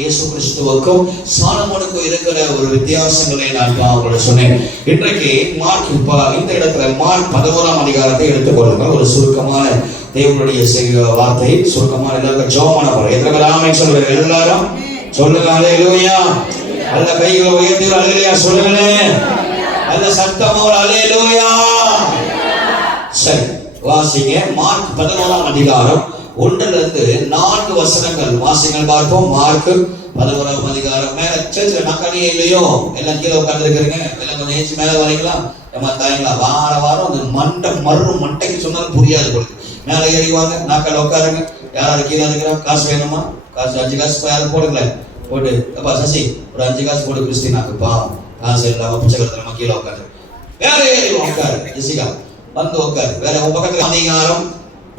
இயேசு கிறிஸ்துவுக்கும் சாலமோனுக்கும் இருக்கிற ஒரு வித்தியாசங்களை நான் உங்களுக்கு சொன்னேன். இன்றைக்கு மார்க் இந்த இடத்துல மார்க் 11ஆம் அதிகாரத்தை எடுத்துக்கொள்ளுங்கள். ஒரு சுருக்கமான தேவனுடைய வார்த்தை, சுருக்கமான எல்லாருக்கும் ஜெபமான பாரு. எத்தனை ஆமென் சொல்லுங்க? எல்லாரும் சொல்லுங்க அல்லேலூயா. அல்ல கைகளை உயர்த்தி அல்லேலூயா சொல்லுங்களேன். அல்ல சத்தமா அல்லேலூயா. சரி, வாசிங்க. மார்க் 11ஆம் அதிகாரம் 1லிருந்து 4 வசனங்கள் வாசிங்கள் பார்ப்போம். மார்க் 11ஆம் அதிகாரம். மேல சேர்த்து நக்கணியே இல்லையோ, எல்லாம் கீழே உட்கார்ந்து இருக்கிறீங்க. எல்லாம் கொஞ்சம் ஏற்றி மேல வரீங்களா? நம்ம தாய்ங்களா வாரம் அந்த மண்டைக்கு சொன்னாலும் புரியாது கொடுத்து மேலே ஏறிவாங்க. நாக்கால உட்காருங்க. யாராவது கீழே இருக்கிறா? காசு வேணுமா? காசு 5 காசு யாரும் போடுங்களேன். போட்டு அப்பா சசி ஒரு 5 காசு போட்டு கிறிஸ்டினாக்குப்பா. காசு இல்லாம பிச்சைக்கடத்துல நம்ம கீழே உட்காரு. வேற ஏறி உட்காரு. ஜெசிகா வந்து உட்காரு. வேற உங்க பக்கத்துல அதிகாரம்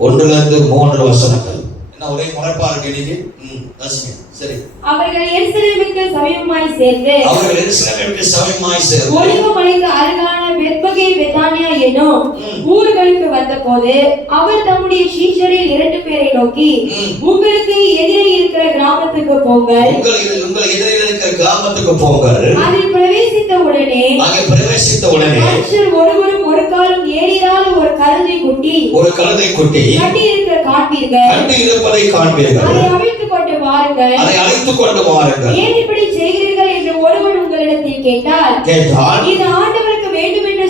1லிருந்து 3 வசனங்கள். என்ன ஒரே முறைப்பா இருக்கு இன்னைக்கு? சரி. அவர்கள் எருசலேமுக்கு சமீபமாய் சேர்ந்து ஒலிவ மலைக்கு அருகான பெத்பகே பெத்தானியா என்னும் ஊர்களுக்கு வந்தபோது அவர் தம்முடைய சீஷரில் 2 பேரை நோக்கி, உங்களுக்கு எதிரே இருக்கிற கிராமத்துக்கு போங்கள். அதில் பிரவேசித்த உடனே மனுஷர் ஒருவரும் ஒரு காலம் ஏறிராத ஒரு கழுதை குட்டி கட்டி இருக்கிற காண்பீர்கள். அதை அழைத்துக் கொண்டு வாருங்கள். ஏன் இப்படி செய்கிறீர்கள் என்று ஒருவன் உங்களிடத்தில் கேட்டால் இது ஆண்டவருக்கு வேண்டும் என்று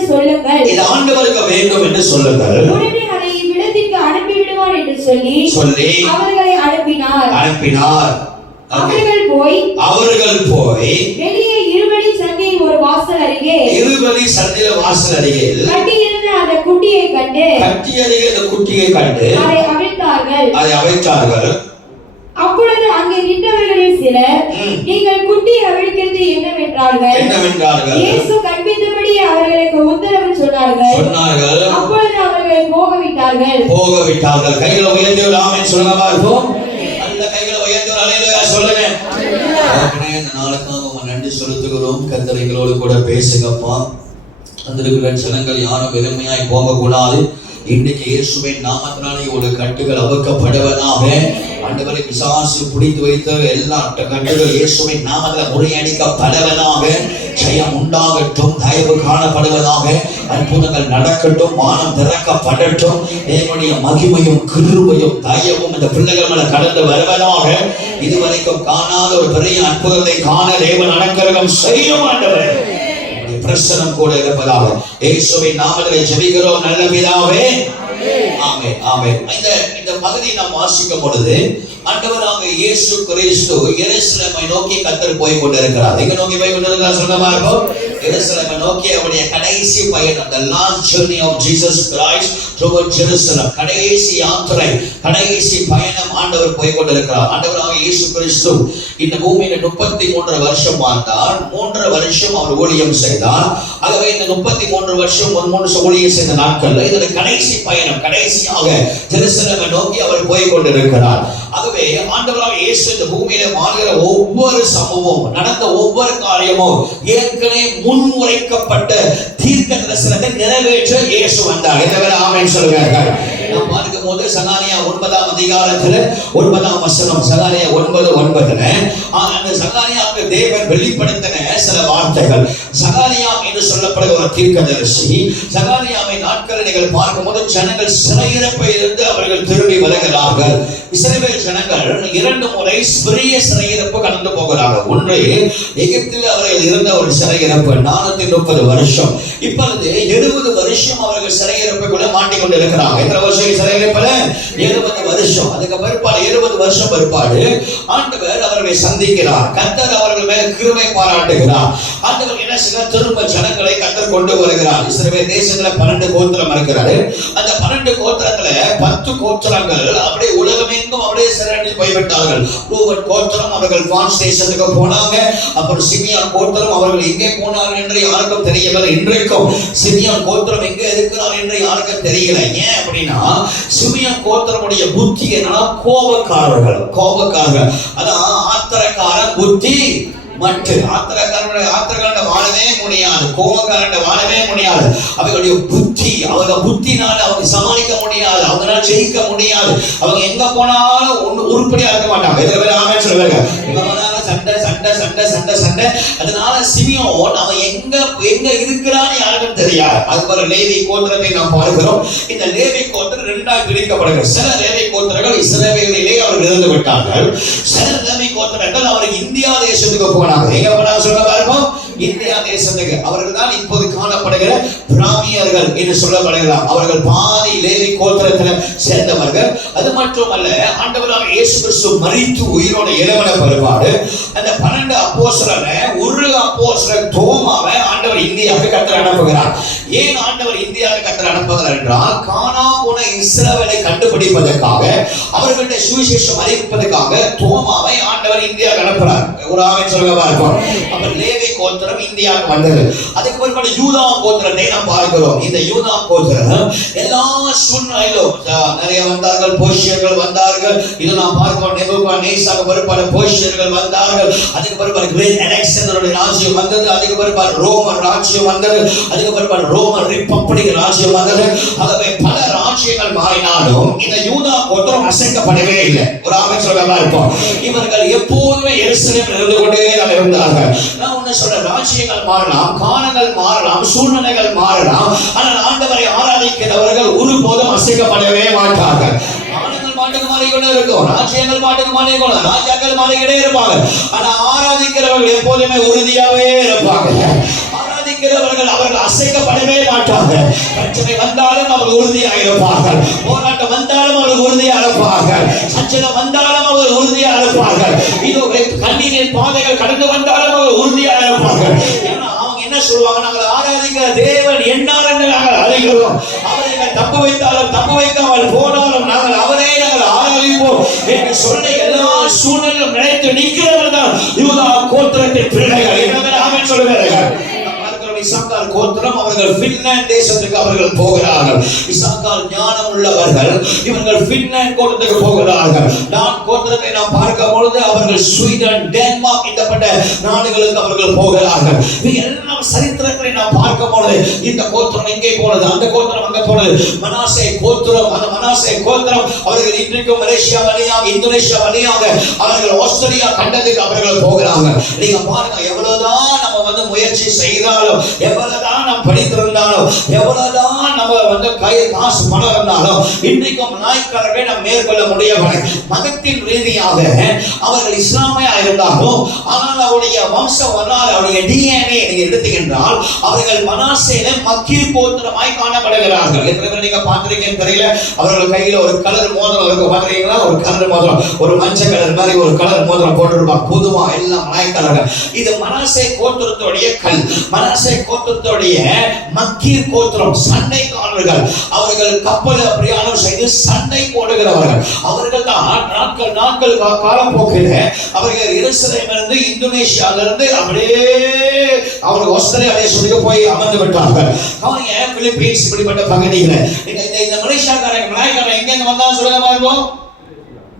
சொல்லுங்கள். உடனே அதை இவ்விடத்திற்கு அனுப்பி விடுவார் என்று சொல்லி அவர்களை அனுப்பினார். அவர்கள் போய் வெளியே இருவழி சந்தியில் ஒரு வாசல் அருகே கட்டியிருந்த அந்த குட்டியை கண்டு அதை அவிழ்த்தார்கள். அப்பொழுது அங்கே நின்றவர்களில் சிலர், நீங்கள் குட்டி அவிழ்க்கிறது என்னவென்றார்கள். இயேசு கற்பித்தபடி அவர்களுக்கு உத்தரவு சொன்னார்கள். அப்பொழுது அவர்களை போகவிட்டார்கள். கைகளை உயர்த்தி ஆமென் சொல்லுங்க பார்ப்போம். நல்ல கைகளை உயர்த்தி அல்லேலூயா சொல்லுங்க. இந்த நாளுக்காக நன்றி செலுத்துகிறோம். கர்த்தர் எங்களோடு கூட பேசுங்கப்பா. வந்திருக்கிற ஜனங்கள் யாரும் வெறுமையாய் போகக்கூடாது. இன்றைக்கு இயேசுவின் நாமத்தினாலே ஒரு கட்டுகள் அவிழ்க்கப்படுவதாக. ஆண்டவரை பிசாசு பிடித்து வைத்த எல்லா கட்டுகள் இயேசுவின் நாமத்தில் முறியடிக்கப்படுவதாக. ஜெயம் உண்டாகட்டும், தயவு காணப்படுவதாக. அற்புதங்கள் நடக்கட்டும், வானம் திறக்கப்படட்டும். தேவனுடைய மகிமையும் கிருபையும் தயவும் இந்த பிள்ளைகள் மேல கடந்து வருவதாக. இதுவரைக்கும் காணாத ஒரு பெரிய அற்புதத்தை காண தேவன் அனுக்கிரகம் செய்யும். ஆண்டவரே பிரசனம் கூட இருப்பதாக இயேசுவின் நாமத்திலே ஜெபிக்கிறோம் நல்ல பிதாவே. ஆமென் ஆமென். இந்த பகுதியை நாம் வாசிக்கும் பொழுது ஆண்டவராக இயேசு கிறிஸ்து எருசலேமை நோக்கி கர்த்தர் போய் கொண்டிருக்கிறார். எங்க நோக்கி போய் கொண்டிருக்கிறார் சொல்லுங்க பார்ப்போம். எருசலேமை நோக்கி அவருடைய கடைசி பயணம், the last journey of Jesus Christ toward Jerusalem. கடைசி யாத்திரை, கடைசி பயணம் ஆண்டவர் போய் கொண்டிருக்கிறார். ஆண்டவராக இயேசு கிறிஸ்து இந்த பூமியில 33 வருஷம் வாழ்ந்தார். 3 வருஷம் அவர் ஊழியம் செய்தார். ஆகவே இந்த 33 வருஷம் 3 ஊழியம் செய்த நாட்கள்ல இதோட கடைசி பயணம், கடைசியாக ஜெருசலேமை நோக்கி அவர் போய் கொண்டிருக்கிறார். ஆகவே ஆண்டவராக இயேசு இந்த பூமியில வாழ்கிற ஒவ்வொரு சம்பவமும், நடந்த ஒவ்வொரு காரியமும் ஏற்கனவே முன்னுரைக்கப்பட்ட தீர்க்க தரிசனத்தை நிறைவேற்ற இயேசு வந்தார். எத்தனை ஆமென் சொல்லுங்க. நாம் பார்க்கும் போது சகாரியா 9ஆம் அதிகாரத்துல 9ஆம் வசனம், சகாரியா 9:9 அந்த சகாரியாவுக்கு தேவன் வெளிப்படுத்தின சில வார்த்தைகள். சகாரியா என்று சொல்லப்படுகிற ஒரு தீர்க்கதரிசி. சகாரியாவை நாட்களை நீங்கள் பார்க்கும் போது ஜனங்கள் சிறையிருப்பில் இருந்து அவர்கள் திரும்பி வருகிறார்கள். இஸ்ரவேல் ஜனங்கள் 2 முறை பெரிய சிறையிருப்பு கடந்து போகிறார்கள். ஒன்று எகிப்தில் அவர்கள் இருந்த ஒரு சிறையிருப்பு 430 வருஷம். இப்பொழுது 70 வருஷம் அவர்கள் சிறையிருப்புக்குள்ள மாட்டிக்கொண்டு இருக்கிறாங்க. எத்தனை வருஷம் சிறையிருப்புல? 70 வருஷம். அதுக்கு பிற்பாடு 70 வருஷம் பிற்பாடு ஆண்டவர் அவர்களை சந்திக்கிறார். கர்த்தர் அவர்கள் மேல கிருபை பாராட்டுகிறார். ஆண்டவர் என்ன செய்கிறார்? திரும்ப ஜனங்களை கர்த்தர் கொண்டு வருகிறார். இஸ்ரவேல் தேசத்துல 12 கோத்திரம் இருக்கிறாரு. அந்த 12 கோத்திரத்துல 10 கோத்திரங்கள் அப்படியே உலகமெங்கும் அப்படியே சிறையில் போய்விட்டார்கள். ரூபன் கோத்திரம் அவர்கள் பிரான்ஸ் தேசத்துக்கு போனாங்க. அப்புறம் சிமியான் கோத்திரம் அவர்கள் எங்கே போனார்கள் என்று யாருக்கும் தெரியவில்லை. இன்றைக்கும் சிமியான் கோத்திரம் எங்கே இருக்கிறார் என்று யாருக்கும் தெரியல. ஏன் அப்படின்னா சிமியான் கோத்திரமுடைய புத்தி என்னன்னா கோபக்காரர்கள். அதான் ஆத்திரக்காரன் புத்தி மற்ற ஆத்திரக்காரன் வாழவே முடியாது, கோபக்காரன் வாழவே முடியாது. அவங்களுடைய புத்தி, அவங்க புத்தினால அவங்க சமாளிக்க முடியாது, அவங்களால ஜெயிக்க முடியாது. அவங்க எங்க போனாலும் உருப்படியா இருக்க மாட்டாங்க. எங்க போனாலும் சண்டை. அதனால சிமியோன் அவன் எங்க இருக்கிறான்னு யாருக்கும் தெரியாது. அதுபோல லேவி கோத்திரத்தை நாம் பார்க்கிறோம். இந்த லேவி கோத்திரம் இரண்டாக பிரிக்கப்படுகிறது. சில லேவி கோத்திரங்கள் இஸ்ரவேலிலே அவர்கள் இருந்து விட்டார்கள். சில லேவி கோத்திரங்கள் அவர் இந்தியா தேசத்துக்கு போனாங்க. எங்க போனாங்க சொல்ல பாருங்க, இந்தியா தேசத்துக்கு. அவர்கள் தான் இப்போது காணப்படுகிற பிராமியர்கள் என்று சொல்லப்படுகிறார். அவர்கள் பாதி லேவி கோத்திரத்தில் சேர்ந்தவர்கள். அது மட்டுமல்ல, ஆண்டவராக இயேசு கிறிஸ்து மரித்து உயிரோட எழுவன பிற்பாடு அந்த 12 அப்போஸ்தலனை ஒரு அப்போஸ்தலன் தோமாவை ஆண்டவர் இந்தியாவுக்கு கர்த்தர் அனுப்புகிறார். ஏன் ஆண்டவர் இந்தியாவுக்கு கர்த்தர் அனுப்புகிறார் என்றால், காணாம போன இஸ்ரவேலை கண்டுபிடிப்பதற்காக, அவர்களுடைய சுவிசேஷம் அறிவிப்பதற்காக தோமாவை ஆண்டவர் இந்தியாவுக்கு அனுப்புகிறார். ஒரு ஆமென் சொல்லுங்க பார்ப்போம். அப்ப லேவி கோத்திரம் இந்தியாவுக்கு வந்தது. அதுக்கு பிற்பாடு யூதா கோத்திரத்தை நாம் பார்க்கிறோம். இந்த யூதா கோத்திரம் எல்லா சூழ்நிலையிலும் நிறைய வந்தார்கள், போஷியர்கள் வந்தார்கள். இதை நாம் பார்க்கிறோம். நேசாக பிற்பாடு போஷியர்கள் வந்தார்கள். அதுக்கு பிற்பாடு கிரேட் அலெக்சாண்டருடைய ராஜ்யம் வந்தது. அதுக்கு பிற்பாடு ரோமன் ராஜ்யம் வந்தது. அதுக்கு பிற்பாடு ரோமன் ரிப்பப்ளிக் ராஜ்யம் வந்தது. ஆகவே பல ராஜ்யங்கள் மாறினாலும் இந்த யூதா கோத்திரம் அசைக்கப்படவே இல்லை. ஒரு ஆமென் சொல்ல இருப்போம். இவர்கள் எப்போதுமே எருசலேமில் இருந்து கொண்டே இருந்தார்கள். நான் ஒன்னு சொல்ற, ராஜ்யங்கள் மாறலாம், காலங்கள் மாறலாம், சூழ்நிலைகள் மாறலாம், ஆனால் ஆண்டவரை ஆராதிக்கிறவர்கள் ஒருபோதும் அசைக்கப்படவே மாட்டார்கள். காலங்கள் பாட்டுக்கு மாறிக்கொண்டே இருக்கும், ராஜ்யங்கள் பாட்டுக்கு மாறிக்கொள்ள, ராஜாக்கள் மாறிக்கிட்டே இருப்பாங்க. ஆனா ஆராதிக்கிறவர்கள் எப்போதுமே உறுதியாவே இருப்பாங்க. ஆராதிக்கிறவர்கள் அவர்கள் அசைக்கப்படவே மாட்டார்கள். பிரச்சனை வந்தாலும் அவர்கள் உறுதியாக இருப்பார்கள். போராட்டம் வந்தாலும் அவர்கள் உறுதியாக இருப்பார்கள். சஞ்சலம் வந்தாலும் அவர்கள் உறுதியாக இருப்பார்கள். இது கண்ணீரின் பாதைகள் கடந்து வந்தாலும் அவர்கள் உறுதியாக இருப்பார்கள். அவங்க என்ன சொல்லுவாங்க, நாங்கள் ஆராதிக்கிற தேவன் என்னால் என்று நாங்கள் அறிகிறோம். அவரை தப்பு வைத்தாலும் தப்பு வைக்காமல் போனாலும் நாங்கள் ஆராதிப்போம் என்று சொல்ல எல்லா சூழ்நிலையும் நினைத்து நிற்கிறவர்கள் தான் யூதா கோத்திரத்தின் பிள்ளைகள். ஆமென் சொல்லுகிறார்கள். இசாக்கார் கோத்திரம் அவர்கள் பின்லாந்து தேசத்துக்கு அவர்கள் போகிறார்கள். இசாக்கார் ஞானம் உள்ளவர்கள், இவர்கள் பின்லாந்து கோத்திரத்துக்கு போகிறார்கள். நான் கோத்திரத்தை நாம் பார்க்கும் பொழுது அவர்கள் ஸ்வீடன், டென்மார்க் இந்தப்பட்ட நாடுகளுக்கு அவர்கள் போகிறார்கள். எல்லாம் சரித்திரத்தை நாம் பார்க்கும் பொழுது இந்த கோத்திரம் எங்கே போனது, அந்த கோத்திரம் அங்கே போனது. மனாசே கோத்திரம், அந்த மனாசே கோத்திரம் அவர்கள் இன்றைக்கும் மலேசியா வழியாக, இந்தோனேஷியா வழியாக அவர்கள் ஆஸ்திரேலியா கண்டத்துக்கு அவர்கள் போகிறார்கள். நீங்க பாருங்க, எவ்வளவுதான் நம்ம முயற்சி செய்தாலும், எவ்வளவுதான் நாம் படித்திருந்தாலும், எவ்வளவுதான் நம்ம காசு பணம் இருந்தாலும், இன்றைக்கும் நாய்க்காரர்களை நாம் மேற்கொள்ள முடியவில்லை. மதத்தின் ரீதியாக அவர்கள் இஸ்லாமியா இருந்தாலும், ஆனால் அவருடைய வம்ச வரலாறு, அவருடைய டிஎன்ஏ நீங்க எடுத்தீங்கன்றால் அவர்கள் மனாசேல மக்கீர் கோத்திரமாய் காணப்படுகிறார்கள். எத்தனை நீங்க பார்த்திருக்கீங்கன்னு தெரியல. அவர்கள் கையில ஒரு கலர் மோதிரம் இருக்கு, பாத்திருக்கீங்களா? ஒரு கலர் மோதிரம், ஒரு மஞ்சள் கலர் மாதிரி ஒரு கலர் மோதிரம் போட்டுருப்பாங்க. பொதுவா எல்லாம் நாய்க்காரர்கள். இது மனாசே கோத்திரத்துடைய கல், மனாசே கோத்திரத்துடைய மக்கீர் கோத்திரம், சண்டைக்காரர்கள். அவர்கள் கப்பல் பிரயாணம் செய்து சண்டை போடுகிறவர்கள். அவர்கள் தான் நாட்கள் காலம் போக்கில அவர்கள் எருசலேமிலிருந்து, இந்தோனேஷியாவிலிருந்து அப்படியே அவர்கள் ஆஸ்திரேலியா தேசத்துக்கு போய் அமர்ந்து விட்டார்கள். அவங்க பிலிப்பீன்ஸ் இப்படிப்பட்ட பகுதியில் இந்த மலேசியாக்காரங்க, மலாய்க்காரங்க எங்க வந்தா சொல்லுங்க பாருங்க.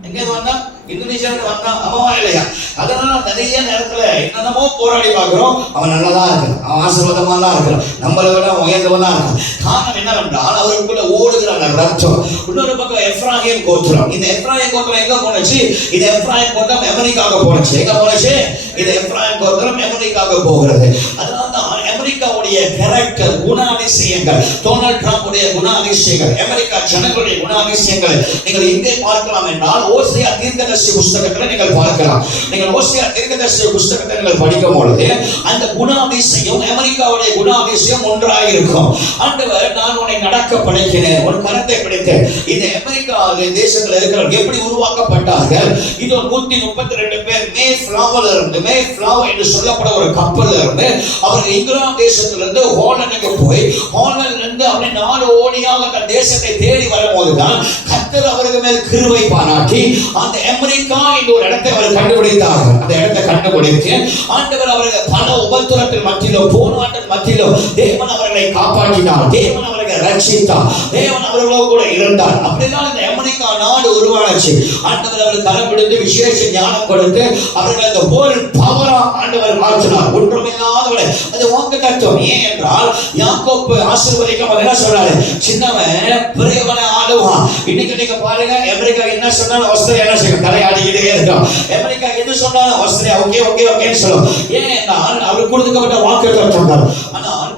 எங்க வந்தா இந்தோனேஷியாவுக்கு வந்தா அவமா இல்லையா? அதனால நிறைய நேரத்துல என்னென்னமோ போராடி பார்க்கிறோம். அவன் நல்லதா இருக்கிறான், அவன் ஆசீர்வாதமா தான் இருக்கிறான், நம்மளை விட உயர்ந்தவன் தான் இருக்கான். காரணம் என்னவென்றால் அவருக்குள்ள ஓடுகிற ரத்தம். இன்னொரு பக்கம் எப்ராயிம் கோத்திரம். இந்த எப்ராயிம் கோத்திரம் எங்க போனச்சு? இந்த எப்ராயிம் கோத்திரம் அமெரிக்காவுக்கு போனச்சு. எங்க போனச்சு? இந்த எப்ராயிம் கோத்திரம் அமெரிக்காவுக்கு போகிறது. அதனால தான் அமெரிக்காவுடைய கேரக்டர், குணாதிசயங்கள், டொனால்ட் ட்ரம்ப் உடைய குணாதிசயங்கள், அமெரிக்கா ஜனங்களுடைய குணாதிசயங்கள் நீங்கள் எங்கே பார்க்கலாம் என்றால் ஓசியா தீர்க்கதரிசி புஸ்தகத்தில் நீங்கள் பார்க்கலாம். நீங்கள் ஓசியா தீர்க்கதரிசி புஸ்தகத்தை நீங்கள் படிக்கும் பொழுது அந்த குணாதிசயம், அமெரிக்காவுடைய குணாதிசயம் ஒன்றாக இருக்கும். ஆண்டவர், நான் உன்னை நடக்க படைக்கிறேன், ஒரு கரத்தை பிடித்தேன். இந்த அமெரிக்கா தேசத்தில் இருக்கிறவர்கள் எப்படி உருவாக்கப்பட்டார்கள்? இது 132 பேர் மே ஃப்ளவர் என்று சொல்லப்பட ஒரு கப்பல் இருந்து அவர்கள் இங்கிலாந்து தேசத்திலிருந்து ஹாலண்டுக்கு போய், ஹாலண்டிலிருந்து அப்படி நாடு ஓடியாக தன் தேசத்தை தேடி வரும்போதுதான் கர்த்தர் அவருக்கு மேல் கிருபை பாராட்டி அந்த அமெரிக்கா என்ற ஒரு இடத்தை அவர் கண்டுபிடித்தார்கள். அந்த இடத்தை கண்டுபிடித்து ஆண்டவர் அவர்கள் பல உபத்திரத்தின் மத்தியிலும், போராட்டத்தின் மத்தியிலும் தேவன் அவர்களை காப்பாற்றினார், தேவன் அவர்களை ரட்சித்தார், தேவன் அவர்களோடு கூட இருந்தார். அப்படிதான் இந்த அமெரிக்கா நாடு உருவாச்சு. ஆண்டவர் அவர்கள் கரம் பிடித்து விசேஷ ஞானம் கொடுத்து அவர்கள் அந்த ஹோல் பவரா ஆண்டவர் மாற்றினார். ஒன்றுமில்லாதவரை அது வாக்குத்தத்தம். ஏன் என்றால் யாக்கோப்பு ஆசீர்வதிக்கும் போது என்ன சொல்றாரு? சின்னவன் பெரியவனை ஆளுவான். இன்னைக்கு நீங்க பாருங்க, அமெரிக்கா என்ன சொன்னாலும் ஆஸ்திரேலியா என்ன செய்யும்? தலையாடிக்கிட்டே இருக்கும். அமெரிக்கா எது சொன்னாலும் ஆஸ்திரேலியா ஓகே ஓகே ஓகேன்னு சொல்லும். ஏன் என்றால் அவர் கொடுக்கப்பட்ட வாக்குத்தத்தங்கள். ஆனால்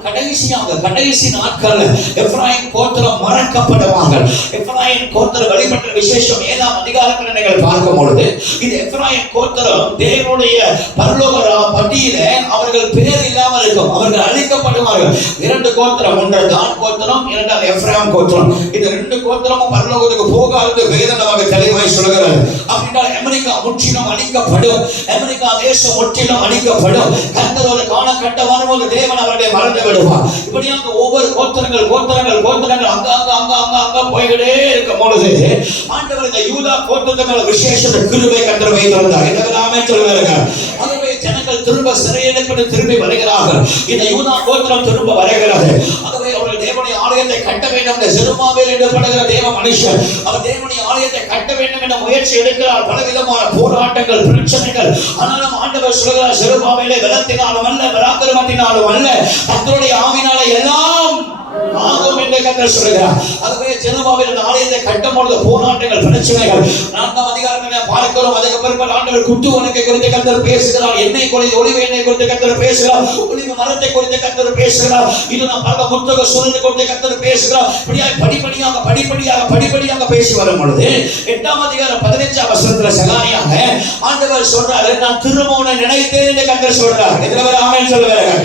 கடைசி நாட்கள் எப்ராயிம் கோத்திரம் மறக்கப்படுவாங்க. எப்ராயிம் கோத்திரம் வெளிப்பட்ட விசேஷம் 7ஆம் அதிகாரத்தில் நீங்கள் பார்க்கும் பொழுது இது எப்ராயிம் கோத்திரம் தேவனுடைய பரலோக பட்டியல அவர்கள் பேர் இல்லாமல் இருக்கும். அவர்கள் அழிக்கப்படுவார்கள். 2 கோத்திரம், ஒன்று தான் கோத்திரம், இரண்டாவது எப்ராயிம் கோத்திரம். இந்த 2 கோத்திரமும் பரலோகத்துக்கு போகாது வேதம் நமக்கு தெளிவாய் சொல்கிறது. அப்படின்னால் அமெரிக்கா முற்றிலும் அழிக்கப்படும். அமெரிக்கா தேசம் முற்றிலும் அழிக்கப்படும். கர்த்தரோடு காண கட்ட வரும்போது தேவன் அவர்களை மறந்து விடுவார். இப்படியாக ஒவ்வொரு கோத்திரங்கள் அங்க போய்கிட்டே இருக்கும் பொழுது ஆண்டவர் இந்த யூதா கோத்திரத்தின் மேல விசேஷத்தை கிருபை கர்த்தர் வைத்திருந்தார். இதெல்லாமே சொல்லுவார்கள். ஆகவே ஜனங்கள் திரும்ப சிறையிடப்பட்டு திரும்பி வருகிறார்கள். இந்த யூதா கோத்திரம் திரும்ப வருகிறது. ஆகவே அவர்கள் தேவனுடைய ஆலயத்தை கட்ட வேண்டும் என்று செருபாபேல் என்றப்படுகிற தேவ மனுஷன் அவர் தேவனுடைய ஆலயத்தை கட்ட வேண்டும் என்ற முயற்சி எடுக்கிறார். பலவிதமான போராட்டங்கள், பிரச்சனைகள். ஆனாலும் ஆண்டவர் சொல்கிறார், செருபாபேலே பலத்தினாலும் அல்ல, பராக்கிரமத்தினாலும் அல்ல, கர்த்தருடைய ஆவியினாலே எல்லாம் ஆகும் என்று கர்த்தர் சொல்கிறார். ஆகவே செருபாபேல் அந்த ஆலயத்தை கட்டும் பொழுது போராட்டங்கள், பிரச்சனைகள். 4ஆம் அதிகாரத்தில் பார்க்கிறோம். அதுக்கு பிறகு ஆண்டவர் குத்துவனுக்கை குறித்து கர்த்தர் பேசுகிறார். எண்ணெய் குறித்து, ஒலிவ எண்ணெய் குறித்து கர்த்தர் பேசுகிறார். ஒலிவ மரத்தை குறித்து கர்த்தர் பேசுகிறார். இது நாம் பார்க்க முத்தக சூழலை குறித்து கர்த்தர் பேசுகிறார். படிப்படியாக பேசி வரும் பொழுது 8ஆம் அதிகாரம் 15ஆம் வசனத்தில் சகாரியாக ஆண்டவர் சொல்றாரு, நான் திரும்ப உன்னை நினைத்தேன் என்று கர்த்தர் சொல்றார். எத்தனை ஆமென் சொல்லுவார்கள்?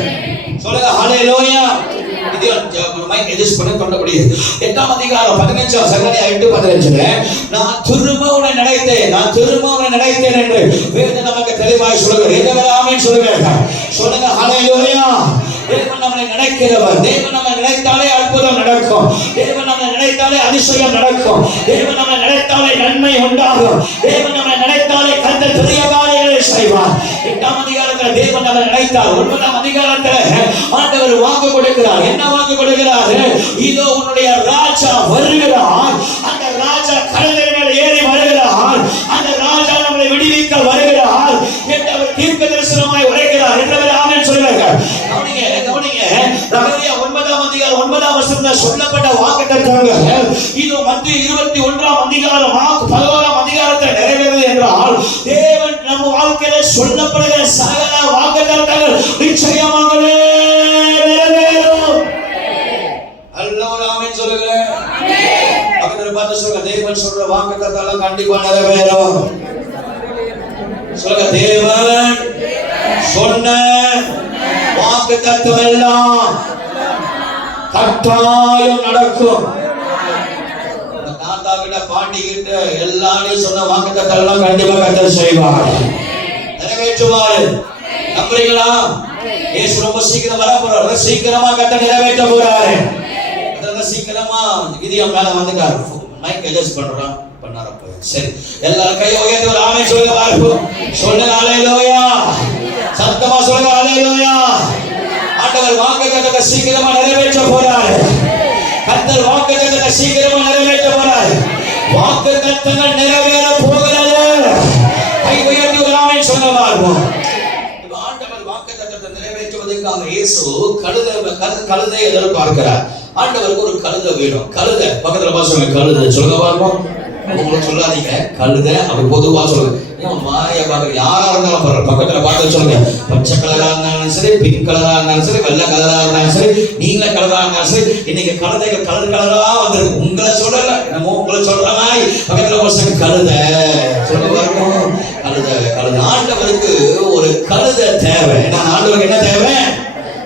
சொல்லுங்க ஹல்லேலூயா. இது மைக் அட்ஜஸ்ட் பண்ண கொண்டபடியே 8ஆம் அதிகாரம் 15ஆம் சகரியா 8:15 நான் திரும்ப உன்னை நினைத்தேன் என்று வேதம் நமக்கு தெளிவாய் சொல்லுகிறது. எத்தனை ஆமென் சொல்லுவார்கள்? சொல்லுங்க ஹல்லேலூயா. தேவன் நம்மை நினைக்கிறவர். தேவன் நம்மை நினைத்தாலே அற்புதம் நடக்கும். தேவன் நம்மை நினைத்தாலே அதிசயம் நடக்கும். தேவன் நம்மை நினைத்தாலே நன்மை உண்டாகும். தேவன் நம்மை நினைத்தாலே கர்த்தர் பெரிய காரியங்களை செய்வார். 8ஆம் அதிகாரத்தில் தேவன் நம்மை நினைத்தார். 9ஆம் அதிகாரத்தில் ஆண்டவர் வாக்கு கொடுக்கிறார். என்ன வாக்கு கொடுக்கிறார்? இதோ உன்னுடைய ராஜா வருகிறார். அந்த ராஜா கழுதை மேல் ஏறி வருகிறார். அந்த ராஜா நம்மை விடுவிக்க வருகிறார் என்று அவர் தீர்க்க தரிசனமாய் உரைக்கிறார் என்று ஆமென் சொல்லுவார்கள். ரகசிய 9ஆம் அதிகாரம் 9ஆம் வசனத்தில் சொல்லப்பட்ட வாக்குத்தத்தங்கள் இது மத்திய 21ஆம் அதிகாரம் 11ஆம் அதிகாரத்தில் நிறைவேறுகிறது என்றால் தேவன் நம்ம வாழ்க்கையில சொல்லப்படுகிற சகல வாக்குத்தத்தங்கள் நிச்சயமாகவே நிறைவேறும். எல்லாரும் ஆமென் சொல்லுங்க. பக்கத்துல பார்த்து சொல்லுங்க, தேவன் சொல்ற வாக்குத்தத்தங்கள் கண்டிப்பா நிறைவேறும். சொல்லுங்க, தேவன் சொன்ன வாக்குத்தத்தம் எல்லாம் கட்டாயம் நடக்கும். தாத்தா கிட்ட பாட்டி கிட்ட எல்லாரும் சொன்ன வாக்குத்தத்தம் எல்லாம் கண்டிப்பா கர்த்தர் செய்வார், நிறைவேற்றுவார். நம்புறீங்களா? இயேசு ரொம்ப சீக்கிரம் வர போறாரு. சீக்கிரமா கர்த்தர் நிறைவேற்ற போறாரு. அதனால சீக்கிரமா கிதியோன் மேல வந்துட்டார். மைக் அட்ஜஸ்ட் பண்றோம் பண்ணாரப்ப. சரி, எல்லாரும் கையை உயர்த்தி ஒரு ஆமென் சொல்லுங்க பார்ப்போம். சொல்லுங்க ஹல்லேலூயா. சத்தமா சொல்லுங்க ஹல்லேலூயா. ஆண்டவர் வாக்குத்தத்தத்தை சீக்கிரமா நிறைவேற்ற போறாரு. கர்த்தர் வாக்குத்தத்தத்தை சீக்கிரமா நிறைவேற்ற போறாரு. வாக்குத்தத்தங்கள் நிறைவேற போகிறது. கை உயர்த்தி ஒரு ஆமென் சொல்லுங்க பார்ப்போம். ஆண்டவர் வாக்குத்தத்தத்தை நிறைவேற்றுவதற்காக இயேசு கழுதை எதிர்பார்க்கிறார். ஆண்டவருக்கு ஒரு கழுதை வேணும். கழுதை பக்கத்துல பாசுங்க, கழுதை சொல்லுங்க பார்ப்போம். உங்களுக்கு சொல்லாதீங்க, கழுதை அப்படி பொதுவா சொல்லுங்க. மாய பாக்குற யாரா இருந்தாலும் பரவாயில்ல, பக்கத்துல பார்த்து சொல்லுங்க. பச்சை கலரா இருந்தாலும் சரி, பிங்க் கலரா இருந்தாலும் சரி, வெள்ளை கலரா இருந்தாலும் சரி, நீல கலரா இருந்தாலும் சரி, இன்னைக்கு கழுதைகள் கலரா வந்திருக்கு. உங்களை சொல்லல, என்னமோ உங்களை சொல்ற மாதிரி பக்கத்துல பாசுங்க, கழுதை சொல்லுங்க பார்ப்போம். கழுதை ஆண்டவருக்கு ஒரு கழுதை தேவை. ஆண்டவருக்கு என்ன தேவை?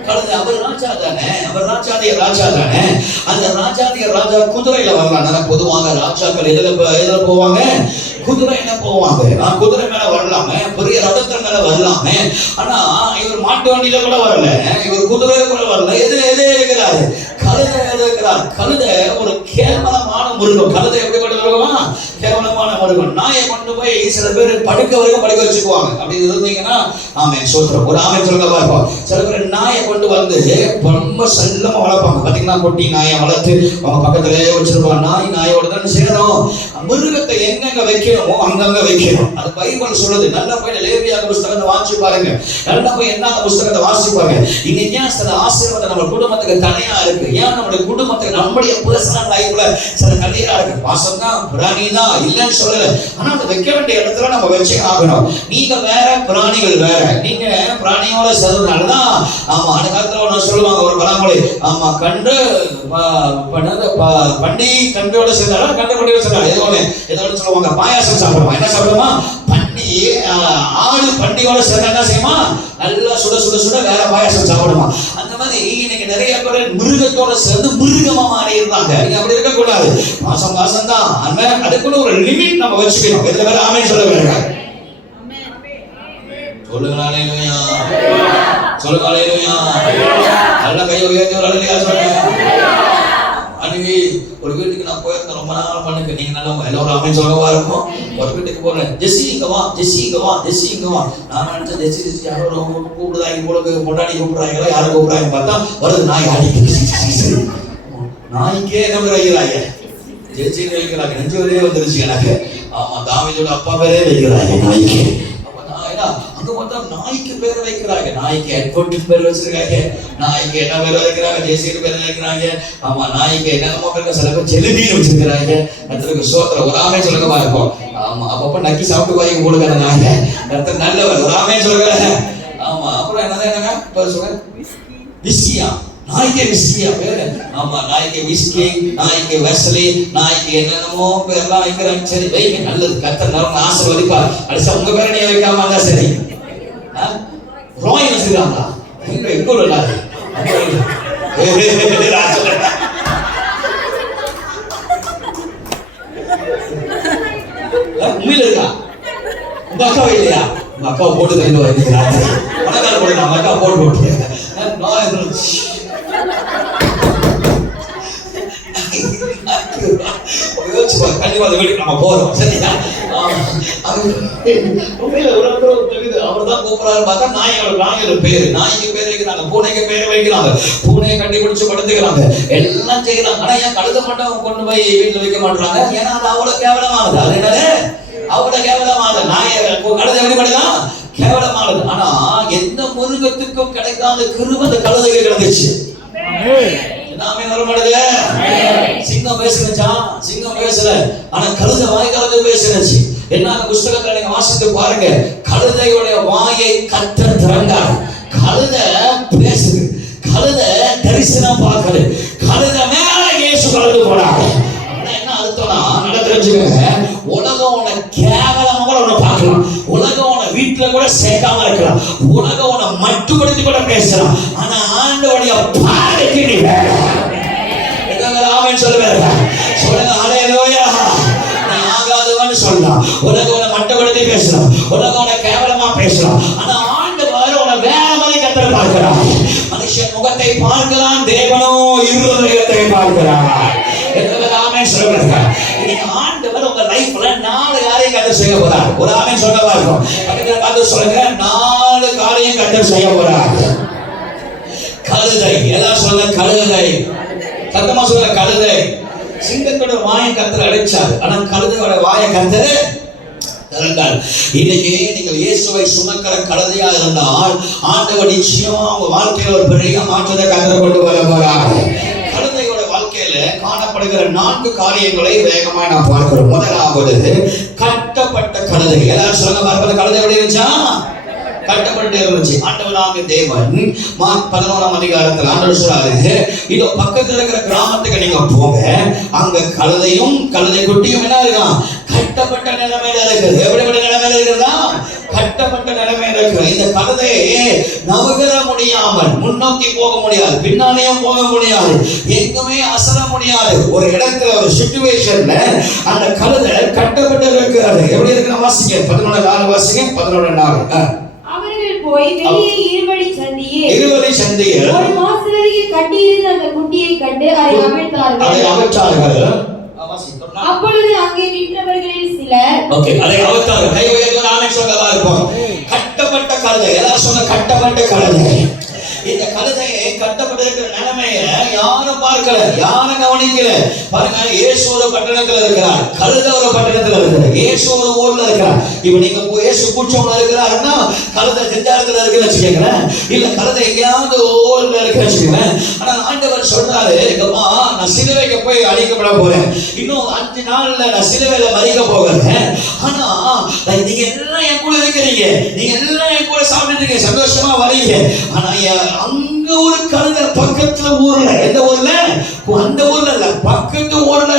கழுதை. அவர் ராஜா தானே, அவர் ராஜா தானே. அந்த ராஜாதிய ராஜா குதிரையில வரலாம். பொதுவாக ராஜாக்கள் எதுல போவாங்க? குதிரையில போவாங்க. குதிரை மேல வரலாமே, பெரிய ரதத்தின் மேல வரலாமே. ஆனா இவர் மாட்டு வண்டியில கூட வரல, இவர் குதிரையில கூட வரல. எது இருக்கிறாரு? கழுதை இருக்கிறார். கழுதை ஒரு கேவலமான மிருகம். கழுதை எப்படிப்பட்ட மிருகமா? கேவலமான நம்ம இருக்கணும். நாயை கொண்டு போய் சில பேர் படுக்க வரைக்கும் படுக்க வச்சுக்குவாங்க. அப்படி இருந்தீங்கன்னா ஆமென் சொல்றோம். ஒரு ஆமென் சொல்லுங்க பார்ப்போம். சில பேர் நாயை கொண்டு வந்து ரொம்ப செல்லமா வளர்ப்பாங்க. பாத்தீங்கன்னா குட்டி நாயை வளர்த்து அவங்க பக்கத்திலே வச்சிருப்பாங்க. நாயோட தான் சேரும். மிருகத்தை எங்கெங்க வைக்கணுமோ அங்கங்க வைக்கணும். அது பைபிள் சொல்லுது. நல்லா போய் லேவியாகம புத்தகத்தை வாசிச்சு பாருங்க. நல்லா போய் என்ன புத்தகத்தை வாசிச்சு பாருங்க. இன்னைக்கு ஏன் சில ஆசீர்வாதம் நம்ம குடும்பத்துக்கு தனியா இருக்கு? ஏன் நம்முடைய குடும்பத்துக்கு நம்முடைய பர்சனல் லைஃப்ல சில தனியா இருக்கு? பாசம் தான் பிராணி தான் இல்லைன்னு சொல்லல. ஆனா அதை வைக்க வேண்டிய இடத்துல நம்ம வச்சு ஆகணும். நீங்க வேற, பிராணிகள் வேற. நீங்க பிராணியோட சேர்ந்ததுனாலதான் ஆமா அந்த காலத்துல ஒண்ணு சொல்லுவாங்க, ஒரு பழமொழி. ஆமா கண்டு பண்டி கண்டோட சேர்ந்தாலும் கண்டு பண்டியோட சேர்ந்தாலும் ஏதோ சொல்லுவாங்க, பாயாசம் சாப்பிடுமா. என்ன சாப்பிடுமா? பண்டி ஆடு பண்டியோட சேர்ந்தா என்ன செய்யுமா? நல்லா சுட சுட சுட வேற பாயாசம் சாப்பிடுமா. அந்த மாதிரி இன்னைக்கு நிறைய பேர் மிருகத்தோட சேர்ந்து மிருகமா மாறிடுறாங்க. நீங்க அப்படி இருக்க கூடாது. மாசம் மாசம் தான் அதுக்குள்ள ஒரு லிமிட் நம்ம வச்சுக்கணும். இதுல வேற ஆமென் சொல்ல வேண்டாம். சொல்லுங்க ஹல்லேலூயா, சொல்லுங்க ஹல்லேலூயா. நல்ல கை உயர்த்தி ஒரு ஹல்லேலூயா சொல்லுங்க. அன்னைக்கு ஒரு வீட்டுக்கு நான் போயிருந்தேன், ரொம்ப நாள் பண்ணுங்க. நீங்க நல்லா எல்லாரும் ஆமென் சொல்லவா இருக்கும். ஒரு வீட்டுக்கு போறேன், ஜெஸ்ஸி இங்க வா, ஜெஸ்ஸி இங்க வா, ஜெஸ்ஸி இங்க வா. நான் நினைச்சேன் ஜெஸ்ஸி யாரோ கூப்பிடுறாங்க போல, பொண்டாடி கூப்பிடுறாங்களா யாரும் கூப்பிடுறாங்க பார்த்தா வருது நாய் ஆடிக்கு. நாய்க்கே என்ன வைக்கிறாங்க? ஜெஸ்ஸின்னு வைக்கிறாங்க. நெஞ்சு வரையே வந்துருச்சு எனக்கு. ஆமா தாவீதோட அப்பா பேரே வைக்கிறாங்க நாய்க்கு. அப்ப நான் அங்க பார்த்தா நாய்க்கு பேர் வைக்கிறாங்க. நாய்க்கு எட்வர்ட் பேர் வச்சிருக்காங்க. நாய்க்கு என்ன பேர் வைக்கிறாங்க? ஜெஸ்ஸிக்கு பேர் வைக்கிறாங்க. ஆமா நாய்க்கு என்னமோ பேர் சில பேர் செலுபின்னு வச்சிருக்கிறாங்க. அதுக்கு சோத்திரம் ஒரு ஆமென் சொல்லுங்க இருக்கும். ஆமா அப்பப்ப நக்கி சாப்பிட்டு வாங்கி கொடுக்குற நாங்க கர்த்தர் நல்லவர். ஒரு ஆமென் சொல்லுங்க. ஆமா அப்புறம் என்னங்க பேர் சொல்லுங்க? விஸ்கியா. நாய்க்கு விஸ்கியா பேரு. ஆமா நாய்க்கு விஸ்கி, நாய்க்கு வெஸ்லி, நாய்க்கு என்னென்னமோ பேர்லாம் வைக்கிறாங்க. சரி வைங்க, நல்லது. கர்த்தர் நல்ல ஆசீர்வதிப்பார். அடிச்சா உங்க பேரை நீங்க வைக்காம இருந்தா சரி. ரோய் வச்சிருக்காங்களா? எங்க ஊர்ல உண்மையில இருக்கா? உங்க அக்காவை இல்லையா? உங்க அக்காவை போட்டு கையில் வைக்கிறாங்க. பணக்கார போட்டு நம்ம அக்கா போட்டு போட்டு கண்டிப்பா அந்த வீட்டுக்கு நம்ம போறோம். சரியா? அவர் தான் கூப்பிடுறாரு பார்த்தா நாயோட பேரு. நாய்க்கு பேர் வைக்கிறாங்க, பூனைக்கு பேர் வைக்கிறாங்க, பூனையை கட்டி பிடிச்சு படுத்துக்கிறாங்க, எல்லாம் செய்யறாங்க. ஆனா ஏன் கழுத மட்டும் கொண்டு போய் வீட்டுல வைக்க மாட்டாங்க? ஏன்னா அது அவ்வளவு கேவலமானது. அது என்னது? அவ்வளவு கேவலமானது. நாயை கழுதை எப்படி பண்ணலாம்? கேவலமானது. ஆனா எந்த மிருகத்துக்கும் கிடைக்காத கிருபை அந்த கழுதைக்கு கிடைச்சிச்சு. சிங்கம் பேசுனுச்சா? சிங்கம் பேசல. ஆனா கழுதை வாய்க்காலது பேசுனுச்சு. என்ன புஸ்தகத்துல நீங்க வாசித்து பாருங்க. கழுதையுடைய வாயை கர்த்தர் திறந்தார். கழுதை பேசுது. கழுதை தரிசனம் பார்க்குது. கழுதை மேல இயேசு கலந்து போனாரு. என்ன அர்த்தம்னா நல்லா தெரிஞ்சுக்கங்க. உலகம் உன்னை கேவலமா கூட உன்னை பார்க்கலாம். உலகம் உன்னை வீட்டுல கூட சேர்க்காம இருக்கலாம். உலகம் உன்னை மட்டுப்படுத்தி கூட பேசலாம். ஆனா ஆண்டவருடைய பார்வைக்கு நீ வேற. ஆமென் சொல்லுங்க. சொல்லுங்க ஹல்லேலூயா. நீ ஆகாதவன்னு சொல்லலாம். உலகம் உன்னை மட்டுப்படுத்தி பேசலாம். உலகம் உன்னை கேவலமா பேசலாம். ஆனா ஆண்டவர் உன்னை வேற மாதிரி கர்த்தர் பார்க்கிறார். மனுஷன் முகத்தை பார்க்கலாம், தேவனோ இருதயத்தை பார்க்கிறார். ஆமென் சொல்லுங்க. இன்னைக்கு ஆண்டவர் உங்க லைஃப்ல 4 காரியம் கர்த்தர் செய்ய போறார். ஒரு ஆமென் சொல்ல பாருங்க. பக்கத்துல பார்த்து சொல்லுங்க, 4 காரியம் கர்த்தர் செய்ய போறார். கழுதை, எல்லாம் சொல்லுங்க கழுதை. சத்தமா சொல்லுங்க கழுதை. சிங்கத்தோட வாயை கர்த்தர் அடைச்சார். ஆனா கழுதையோட வாயை கர்த்தர் திறந்தார். இன்னைக்கு நீங்கள் இயேசுவை சுமக்கிற கழுதையா இருந்தால் ஆண்டவர் நிச்சயமா உங்க வாழ்க்கையில ஒரு பெரிய மாற்றத்தை கர்த்தர் கொண்டு வர போறார். கழுதையோட வாழ்க்கையில காணப்படுகிற 4 காரியங்களை வேகமா நான் பார்க்கிறோம். முதலாவது கட்டப்பட்ட கழுதை. எல்லாரும் சொல்லுங்க பார்ப்பது கழுதை எப்படி இருந்துச்சா? கட்டப்பட்டு இருந்துச்சு. ஆண்டவராகிய தேவன் மார்க் 11ஆம் அதிகாரத்தில் ஆண்டவர் சொல்றாரு, இதோ பக்கத்துல இருக்கிற கிராமத்துக்கு நீங்க போங்க, அங்க கழுதையும் கழுதை குட்டியும் என்ன இருக்கான்? கட்டப்பட்ட நிலைமையில இருக்குது. எப்படிப்பட்ட நிலைமையில இருக்குதா? கட்டப்பட்ட நிலைமையில இருக்கு. இந்த கழுதையை நவகர முடியாமல், முன்னோக்கி போக முடியாது, பின்னாலேயும் போக முடியாது, எங்குமே அசர முடியாது. ஒரு இடத்துல ஒரு சிச்சுவேஷன்ல அந்த கழுதை கட்டப்பட்டு இருக்கிறது. எப்படி இருக்குன்னு வாசிங்க. 11:4 வாசிங்க. 11:4. அவர்கள் போய் வெளியே இருவழி சந்தியில் ஒரு வாசலருகே கட்டியிருந்த அந்த குட்டியை கண்டு அதை அவிழ்த்தார்கள். அப்பொழுது அங்கே நின்றவர்களில் சிலர் ஓகே அதை அவத்தார் கை உயர்ந்து ஆமென் சொல்லவா இருப்போம். கட்டப்பட்ட கழுதை, எல்லாரும் சொன்ன கட்டப்பட்ட கழுதை. இந்த கழுதையை கட்டப்பட்டிருக்கிற நிலைமைய யாரும் பார்க்கல, யாரும் கவனிக்கல. பாருங்க, இயேசு ஒரு பட்டணத்துல இருக்கிறார், கழுதை ஒரு பட்டணத்துல இருக்கிறார், இயேசு ஒரு ஊர்ல இருக்கிறார். இப்ப நீங்க இயேசு கூச்சம்ல இருக்கிறாருன்னா கழுதை திண்டாரத்துல இருக்குன்னு வச்சுக்கோங்களேன், இல்ல கழுதை எங்கேயாவது ஊர்ல இருக்குன்னு வச்சுக்கோங்களேன். ஆனா ஆண்டவர் சொல்றாரு, எங்கம்மா நான் சிலுவைக்கு போய் அழிக்கப்பட போறேன், இன்னும் 5 நாள்ல நான் சிலுவையில மறிக்க போகிறேன். ஆனா நீங்க எல்லாம் என் கூட இருக்கிறீங்க, நீங்க எல்லாம் என் கூட சாப்பிட்டுருக்கீங்க, சந்தோஷமா வரீங்க. ஆனா அங்க ஒரு கழுதை பக்கத்துல ஊர்ல, எந்த ஊர்ல? அந்த ஊர்ல இல்ல, பக்கத்து ஊர்ல,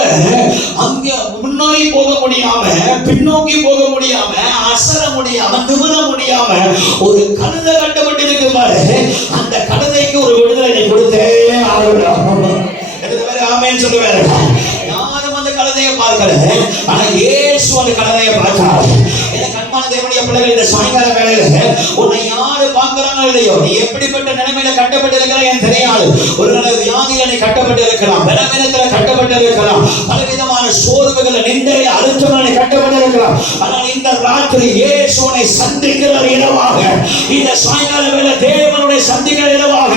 அங்க முன்னாடி போக முடியாம, பின்னோக்கி போக முடியாம, அசர முடியாம, நிமிர முடியாம ஒரு கழுதை கட்டப்பட்டு இருக்கு பாரு. அந்த கழுதைக்கு ஒரு விடுதலை நீ கொடுத்தே ஆகணும். ஆமென் சொல்லுவாரு. யாரும் அந்த கழுதையை பார்க்கல, ஆனா இயேசு அந்த கழுதையை பார்த்தார். கண்மான தேவனுடைய பிள்ளைகள், இந்த சாயங்கால வேளையில உன்னை யாரு பார்க்கறாங்க இல்லையோ, நீ எப்படிப்பட்ட நிலைமையில கட்டப்பட்டு இருக்கிறாய் எனக்கு தெரியாது. ஒரு வியாதியில நீ கட்டப்பட்டு இருக்கலாம், பலவீனத்துல கட்டப்பட்டு இருக்கலாம், பலவிதமான சோர்வுகள், நிந்தை, அழுத்தங்கள் நீ கட்டப்பட்டு இருக்கலாம். ஆனால் இந்த ராத்திரி இயேசு உன்னை சந்திக்கிற இரவாக, இந்த சாயங்கால வேளை தேவனுடைய சந்திக்கிற இரவாக,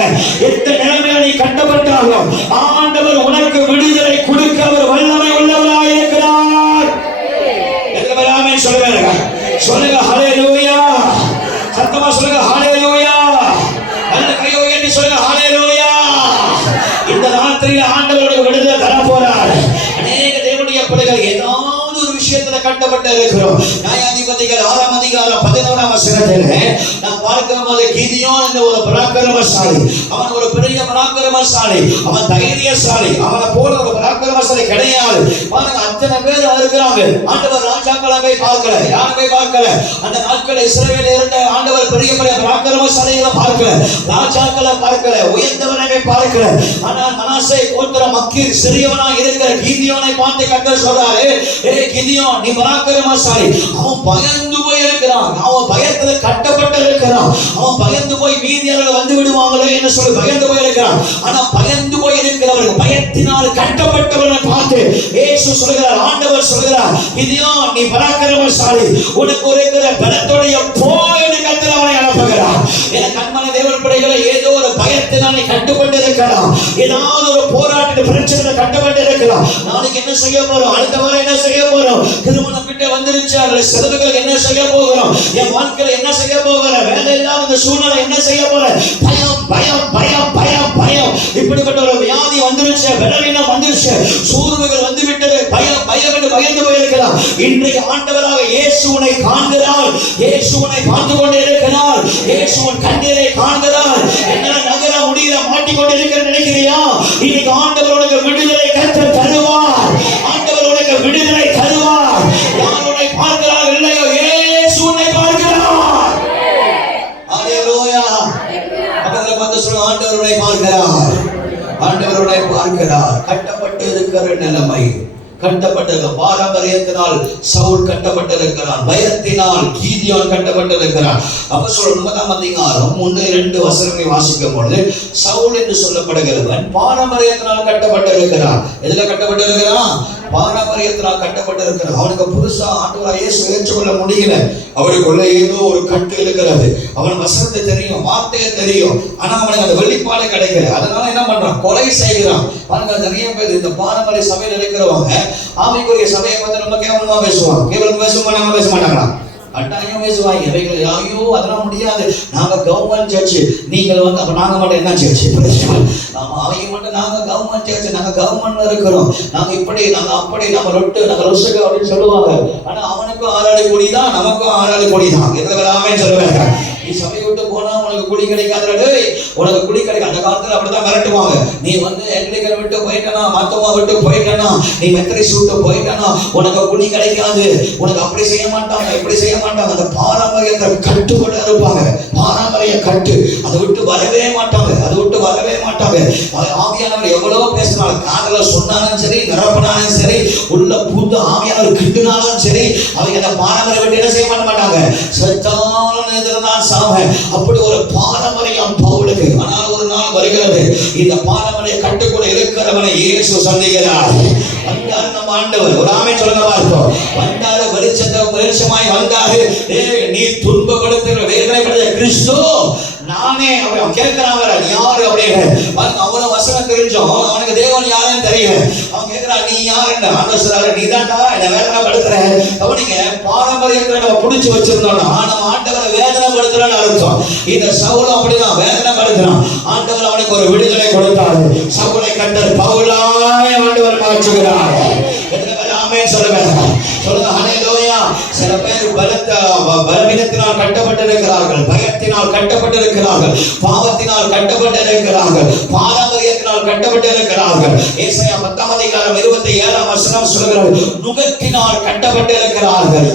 எந்த நிலைமையில நீ கட்டப்பட்டாலும் ஆண்டவர் உனக்கு விடுதலை கொடுக்க அவர் வல்லமை உள்ளவராக இருக்கிறார். எல்லோரும் ஆமென் சொல்லுங்க. சொல்லுங்க ஹல்லேலூயா. சத்தமா சொல்லுங்க ஹல்லேலூயா. அந்த கையை உயர்த்தி சொல்லுங்க ஹல்லேலூயா. இந்த ராத்திரியில ஆண்டவருடைய விடுதலை தர போறார். அநேக தேவனுடைய பிள்ளைகள் ஏதாவது ஒரு விஷயத்துல கட்டப்பட்டு இருக்கிறோம். நியாயாதிபதிகள் 6ஆம் அதிகாரம் 11ஆம் வசனத்திலே நாம் பார்க்கும்போது கிதியோன் என்ற ஒரு பராக்கிரமசாலி, அவன் ஒரு பெரிய பராக்கிரமசாலி, அவன் தைரியசாலி, அவனை போல ஒரு பராக்கிரமசாலி கிடையாது. பாருங்க, அத்தனை பேர் இருக்கிறாங்க. ஆண்டவர் ராஜாக்களை போய் பார்க்கல, யாரை போய் பார்க்கல. அந்த நாட்களில் இஸ்ரவேலில் இருந்த ஆண்டவர் பெரிய பெரிய பராக்கிரமசாலிகளை பார்க்கல, ராஜாக்களை பார்க்கல, உயர்ந்தவனை பார்க்கல. ஆனால் மனாசே கோத்திர மக்கீர் சிறியவனா இருக்கிற கிதியோனை பார்த்து கர்த்தர் சொல்றாரு, கிதியோன் நீ பராக்கிரமசாலி. அவன் பயந்து போய் இருக்கிறான், அவன் பயத்துல கட்டப்பட்டு இருக்கிறான், அவன் பயந்து போய் மீதியாளர்கள் வந்து விடுவாங்களோ என்று சொல்லி பயந்து போய் இருக்கிறான். ஆனா பயந்து போய் இருக்கிறவர்கள், பயத்தினால் கட்டப்பட்டவர்களை பார்த்து இயேசு சொல்கிறார், ஆண்டவர் சொல்கிறார், கிதியோன் நீ பராக்கிரமசாலி, உனக்கு இருக்கிற பலத்தோடைய போ என்று கர்த்தர் அவனை அனுப்புகிறார். என கண்மன தேவன் பிள்ளைகளை, ஏதோ ஒரு பயத்தினால் நீ கட்டுப்பட்டு இருக்கலாம், ஏதாவது ஒரு போராட்ட பிரச்சனை கட்டப்பட்டு இருக்கலாம். நாளைக்கு என்ன செய்ய போறோம், அடுத்த வாரம் என்ன செய்ய போறோம், திருமணம் கிட்ட வந்துருச்சு, அதுல செலவுகள் என்ன செய்ய போகிறோம், என் வாழ்க்கையில என்ன செய்ய போகிறேன், வேலை இல்லாத இந்த சூழ்நிலை என்ன செய்ய போறேன், பயம் பயம் பயம் பயம் பயம், இப்படிப்பட்ட ஒரு வியாதி வந்துருச்சு, பலவீனம் வந்துருச்சு, சோர்வுகள் வந்து விட்டது, பயம் பயம் என்று பயந்து போயிருக்கலாம். இன்றைக்கு ஆண்டவராக இயேசு உன்னை காண்கிறார், இயேசு உன்னை பார்த்து கொண்டே இருக்கிறார், இயேசு உன் கண்ணீரை காண்கிறார். என்னால நகர முடியல, மாட்டிக்கொண்டு இருக்கிற நினைக்கிறியா? இன்னைக்கு ஆண்டவர் உனக்கு விடுதலை கர்த்தர் தருவார், ஆண்டவர் உனக்கு விடுதலை தருவார். யார் உன்னை பார்க்கிறார்கள் இல்லையோ, இயேசு உன்னை பார்க்கிறார். ஹல்லேலூயா. பக்கத்துல பார்த்து சொல்லுங்க, ஆண்டவர் உன்னை பார்க்கிறார், ஆண்டவர் உன்னை பார்க்கிறார். கட்டப்பட்டு இருக்கிற நிலைமை, கட்டப்பட்ட பாரம்பரியத்தினால் சவுல் கட்டப்பட்டிருக்கிறான், பயத்தினால் கீதியோன் கட்டப்பட்டிருக்கிறான். அப்போஸ்தலர் 9ஆம் அதிகாரம் 1-2 வசனங்களை வாசிக்கும் பொழுது, சவுல் என்று சொல்லப்படுகிறவன் பாரம்பரியத்தினால் கட்டப்பட்டிருக்கிறான். எதுல கட்டப்பட்டிருக்கிறான்? பாரம்பரியத்தினால் கட்டப்பட்டிருக்கிறான். அவனுக்கு புதுசா ஆண்டவராகிய இயேசு ஏற்றுக்கொள்ள முடியல, அவனுக்குள்ள ஏதோ ஒரு கட்டு இருக்கிறது. அவன் வசனத்தை தெரியும், வார்த்தையை தெரியும், ஆனா அவனுக்கு அந்த வெளிப்பாடு கிடைக்கல. அதனால என்ன பண்றான்? கொலை செய்கிறான். பாருங்க, நிறைய பேர் இந்த பாரம்பரிய சபையில் இருக்கிறவங்க ஆவிக்குரிய சபையை பத்தி ரொம்ப கேவலமா பேசுவாங்க. கேவலமா பேச மாட்டாங்களா? கட்டாயம் பேசுவாங்க. இவைகள் ஐயோ அதெல்லாம் முடியாது, நாங்க கவர்மெண்ட் சர்ச், நீங்கள் வந்து அப்ப நாங்க மட்டும் என்ன சர்ச், அவங்க மட்டும் நாங்க கவர்மெண்ட் சர்ச், நாங்க கவர்மெண்ட்ல இருக்கிறோம், நாங்க இப்படி நாங்க அப்படி, நம்ம ரொட்டு நாங்க ரொசுக்கு அப்படின்னு சொல்லுவாங்க. ஆனா அவனுக்கும் ஆறாளி கொடிதான், நமக்கும் ஆறாளி கொடிதான். எதுல ஆமென் சொல்லுவாங்க. நீ சபை விட்டு போனா உனக்கு குடி கிடைக்காது, உனக்கு குடி கிடைக்காது. அந்த காலத்துல அப்படிதான் மிரட்டுவாங்க. நீ வந்து எங்கிலிக்கரை விட்டு போயிட்டனா, மத்தவங்க விட்டு போயிட்டனா, நீ மெத்தடிஸ்ட் விட்டு போயிட்டனா உனக்கு குடி கிடைக்காது, உனக்கு அப்படி செய்ய மாட்டாங்க, இப்படி செய்ய மாட்டாங்க. அந்த பாரம்பரியத்தை கட்டுப்பட இருப்பாங்க, பாரம்பரிய கட்டு, அதை விட்டு வரவே மாட்டாங்க, அதை விட்டு வரவே மாட்டாங்க. இருப்பாங்க. ஆவியானவர் எவ்வளவு பேசினாலும், காதல சொன்னாலும் சரி, நிரப்பினாலும் சரி, உள்ள புது ஆவியானவர் கிட்டுனாலும் சரி, அவங்க அந்த பாரம்பரிய விட்டு என்ன செய்ய மாட்டாங்க, சத்தாலும் எதிர்தான் சாம. அப்படி ஒரு பாரம்பரியம் பவுலுக்கு. ஆனால் ஒரு நாள் வருகிறது, இந்த பாரம்பரிய கட்டுக்குள்ள இருக்கிறவனை இயேசு சந்திக்கிறார். வந்தாரு நம்ம ஆண்டவர், ஒரு ஆமென் சொல்லுங்க பார்ப்போம். வந்தாரு, வெளிச்சமாய் வந்தாரு. நீ துன்பப்படுத்துகிற வேதனைப்படுத்த கிறிஸ்து நானே. அவன் கேட்கிறான், யாரு அப்படின்னு. அவன வசனம் தெரிஞ்சோம், அவனுக்கு தேவன் யாருன்னு தெரியல. அவன் கேட்கிறான், நீ யாருன்னு. ஆண்டவர் சொல்றாரு, நீ தான்டா என்ன வேதனைப்படுத்துற. கவனிங்க, பாரம்பரியத்துல நம்ம புடிச்சு வச்சிருந்தோம்னா நம்ம ஆண்டவரை வேதனைப்படுத்துறோம்னு அர்த்தம். இந்த சவுலும் அப்படிதான் வேதனைப்படுத்துறான். ஆண்டவர் அவனுக்கு ஒரு விடுதலை கொடுத்தாரு. சவுலை கண்டர் பவுலாய் ஆண்டவர் மாற்றுகிறார். ஆமென் சொல்லுங்க, சொல்லுங்க ஹல்லேலூயா. சில பேர் பலவீனத்தினால் கட்டப்பட்டிருக்கிறார்கள், பயத்தினால் கட்டப்பட்டிருக்கிறார்கள், பாவத்தினால் கட்டப்பட்டிருக்கிறார்கள், பாரம்பரியத்தினால் கட்டப்பட்டிருக்கிறார்கள். ஏசாயா 10:27 சொல்கிறது, நுகத்தினால் கட்டப்பட்டிருக்கிறார்கள்.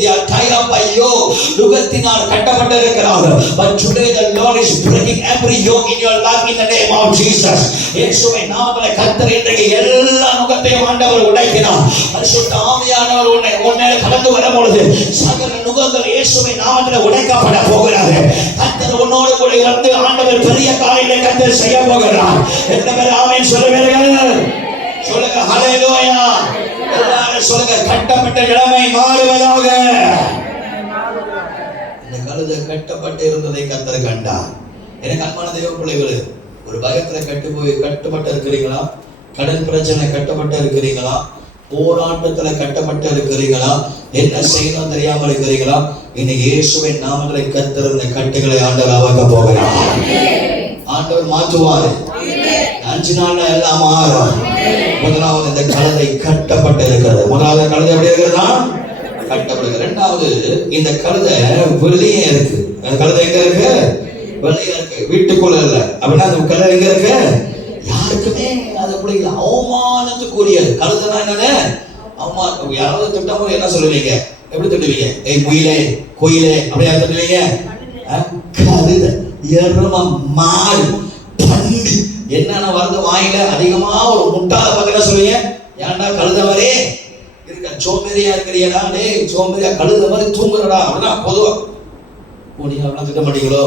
they are tied up by yoke. நுகத்தினால் கட்டப்பட்டிருக்கிறார்கள். But today the Lord is breaking every yoke in your life in the name of Jesus. இயேசுவின் நாமத்தில் கர்த்தர் இன்றைக்கு எல்லா நுகத்தையும் ஆண்டவர் உடைக்கிறார். பரிசுத்த ஆவியானவர் உன்னை கடந்து வரும்பொழுது சகல நுகங்கள் இயேசுவின் நாமத்தில் உடைக்கப்பட போகிறது. கர்த்தர் உன்னோடு கூட இருந்து ஆண்டவர் பெரிய காரியங்களை கர்த்தர் செய்ய போகிறார். எத்தனை ஆமென் சொல்லுவீர்கள்? சொல்லுங்க ஹல்லேலூயா. எல்லாரும் சொல்லுங்க, கட்டப்பட்ட நிலைமை மாறுவதாக. இந்த கழுதை கட்டப்பட்டு இருந்ததை கர்த்தர் கண்டார். எனக்கு அன்பான தேவ பிள்ளைகளே, ஒரு பயத்துல கட்டுப்பட்டு இருக்கிறீங்களா? கடன் பிரச்சனை கட்டப்பட்டு இருக்கிறீங்களா? போராட்டத்துல கட்டப்பட்டு இருக்கிறீங்களா? என்ன செய்யணும் தெரியாம இருக்கிறீங்களா? இன்னைக்கு இயேசுவின் நாமத்தில் கர்த்தர் இந்த கட்டுகளை ஆண்டவர் அகற்ற போகிறார். ஆண்டவர் மாற்றுவார். 5 நாள்ல எல்லாம் மாறும். முதலாவது, இந்த கழுதை கட்டப்பட்டு இருக்கிறது. முதலாவது கழுதை எப்படி இருக்கிறதா? கட்டப்படுகிறது. இரண்டாவது, இந்த கழுதை வெளியே இருக்கு. அந்த கழுதை எங்க இருக்கு? வெளியே இருக்கு, வீட்டுக்குள்ள இல்ல. அப்படின்னா அந்த கழுதை எங்க இருக்கு? யாருக்குமே அது பிடிக்கல. அவமானத்துக்குரியது. கழுதைனா என்னன்னு அவமானம். யாராவது திட்டம் போது என்ன சொல்லுவீங்க? எப்படி திட்டுவீங்க? ஏய் முயிலே, கோயிலே, அப்படியா திட்டுவீங்க? கழுதை, எருமம், மாடு, பண்டி, என்னென்ன வருது வாயில. அதிகமா ஒரு முட்டாள பக்கம் சொல்லுவீங்க, ஏன்டா கழுத மாதிரி இருக்க, சோம்பேறியா இருக்கிறியடா, டேய் சோம்பேறியா, கழுத மாதிரி தூங்குறடா. அப்படின்னா பொதுவா நீங்க அப்படிலாம் திட்ட மாட்டீங்களோ?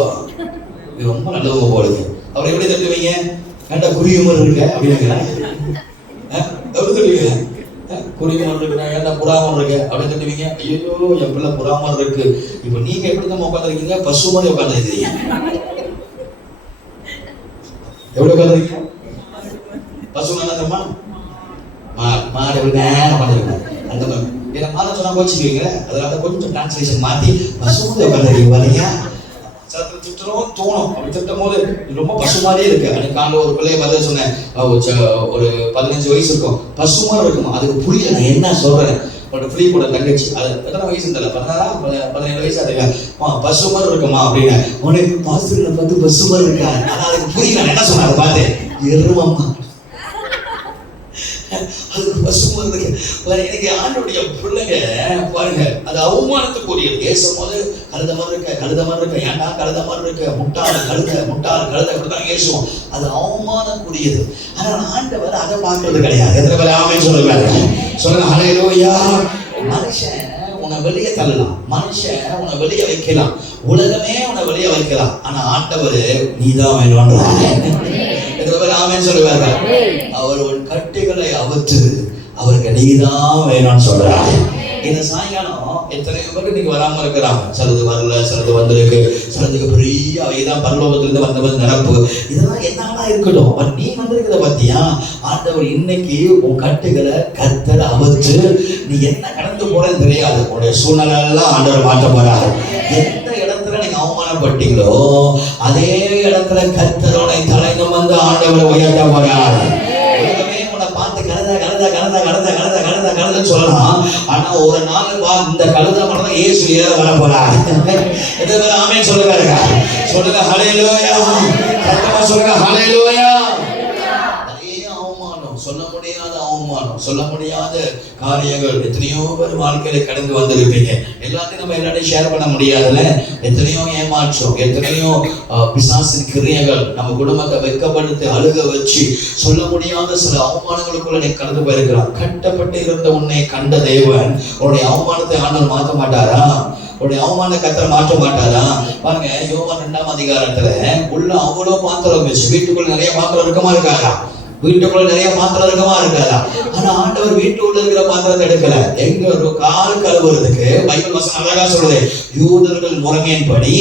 ரொம்ப நல்லவங்க போடுங்க. அவர் எப்படி திட்டுவீங்க? ஏன்டா குருவிமர் இருக்க அப்படின்னா எப்படி திட்டுவீங்க? குருவிமர் இருக்குன்னா ஏன்டா புறாமர் இருக்க அப்படின்னு திட்டுவீங்க. ஐயோ என் பிள்ளை புறாமர் இருக்கு. இப்ப நீங்க எப்படி தான் உட்காந்துருக்கீங்க? பசு மாதிரி உட்காந்துருக்கீங்க. எப்படி உட்காந்துருக்கீங்க? பசு என்னமா மாடு எப்படி நேரம் உட்காந்துருக்கேன். அந்த மாதிரி என்ன மாலை சொன்னா கோச்சிக்குவீங்க. அதனால கொஞ்சம் டிரான்ஸ்லேஷன் மாத்தி பசு மாதிரி உட்காந்துருக்கீங்க பாருங்க. சத்துல திட்டணும் தோணும். அப்படி திட்டும் போது ரொம்ப பசு மாதிரியே இருக்கு. அன்னைக்கு காலையில் ஒரு பிள்ளைய பதில் சொன்னேன். ஒரு 15 வயசு இருக்கும். பசு மாதிரி இருக்குமா? அதுக்கு புரியல நான் என்ன சொல்றேன். ஃப்ரீ கூட தங்கச்சி, அது எத்தனை வயசு தெரியல, 16 வயசு. அதுக்கு பசு மாதிரி இருக்குமா அப்படின்னு உனக்கு பாஸ்டர்ல பார்த்து பசு மாதிரி இருக்கா. ஆனா அதுக்கு புரியல என்ன சொன்ன. அதை பார்த்து எருமம்மா, அதுக்கு பசு மாதிரி இருக்கு. எனக்கு ஆண்டுடைய பிள்ளைங்க பாருங்க, அது அவமானத்துக்குரியது. ஏசும் போது கழுத மாதிரி இருக்க, கழுத மாதிரி இருக்க, ஏன்டா கழுத மாதிரி இருக்க, முட்டாள் கழுத, முட்டாள் கழுத, அப்படிதான் ஏசுவோம். அது அவமானக்குரியது. ஆனால் ஆண்டவர் அதை பார்க்கறது கிடையாது. எத்தனை பேர் ஆமென் சொல்லுவாங்க? சொல்லுங்க ஹல்லேலூயா. மனுஷன் உன்னை வெளியே தள்ளலாம், மனுஷன் உன்னை வெளியே வைக்கலாம், உலகமே உன்னை வெளியே வைக்கலாம். ஆனா ஆண்டவர் நீதான் வேணும்ன்றார். எத்தனை பேர் ஆமென் சொல்லுவாங்க? அவர் உன் கட்டுகளை அவுத்து அவருக்கு நீதான் வேணும்னு சொல்றாரு. இந்த சாயங்காலம் எத்தனை பேர் நீங்க வராம இருக்கிறாங்க. சிலது வரல, சிலது வந்திருக்கு, சிலதுக்கு பெரிய அவைதான் பரலோகத்திலிருந்து வந்தவர் நிரப்பு. இதெல்லாம் என்னன்னா இருக்கட்டும். பட் நீ வந்திருக்கிறத பத்தியா ஆண்டவர் இன்னைக்கு உன் கட்டுகளை கர்த்தர் அவுத்து நீ என்ன கடந்து போறேன்னு தெரியாது. உன்னுடைய சூழ்நிலை எல்லாம் ஆண்டவர் மாற்ற போறாரு. எந்த இடத்துல நீங்க அவமானப்பட்டீங்களோ அதே இடத்துல கர்த்தரோட தலைந்து வந்து ஆண்டவரை உயர்த்த போறாரு. பார்த்து கழுத கழுத கழுத கழுத கழுத கழுத கழுதன்னு சொல்லலாம். ஆனா ஒரு நாள் இந்த கழுத மட்டும் இயேசு ஏற வர போறார். எத்தனை பேர் ஆமென் சொல்லுங்க? சொல்லுங்க ஹல்லேலூயா. சத்தமா சொல்லுங்க ஹல்லேலூயா. அதே அவமானம், சொல்ல முடியாத அவமானம், சொல்ல முடியாத காரியங்கள் எத்தனையோ பேர் வாழ்க்கையில கடந்து வந்திருப்பீங்க. எல்லாத்தையும் நம்ம எல்லாரையும் ஷேர் பண்ண முடியாதுல்ல. எத்தனையோ ஏமாற்றம், எத்தனையோ பிசாசின் கிரியைகள் நம்ம குடும்பத்தை வெட்கப்படுத்தி அழுக வச்சு சொல்ல முடியாத சில அவமானங்களுக்குள்ள நீ கடந்து போயிருக்கிறான். கட்டப்பட்டு இருந்த உன்னை கண்ட தேவன் உன்னுடைய அவமானத்தை ஆண்டவர் மாற்ற மாட்டாரா? உடைய அவமான கத்தரை மாற்ற மாட்டாரா? பாருங்க, யோவான் 2ஆம் அதிகாரத்துல உள்ள அவ்வளோ பாத்திரம் வச்சு வீட்டுக்குள்ள நிறைய பாத்திரம் இருக்கமா இருக்காரா? வீட்டுக்குள்ள நிறைய பாத்திரம் இருக்கமா இருக்காரா? ஆனா ஆண்டவர் வீட்டுக்குள்ள இருக்கிற பாத்திரத்தை எடுக்கல. எங்க ஒரு கால் கழுவுறதுக்கு பைபிள் வசனம் அழகா சொல்லுது, யூதர்கள் முறைமையின்படி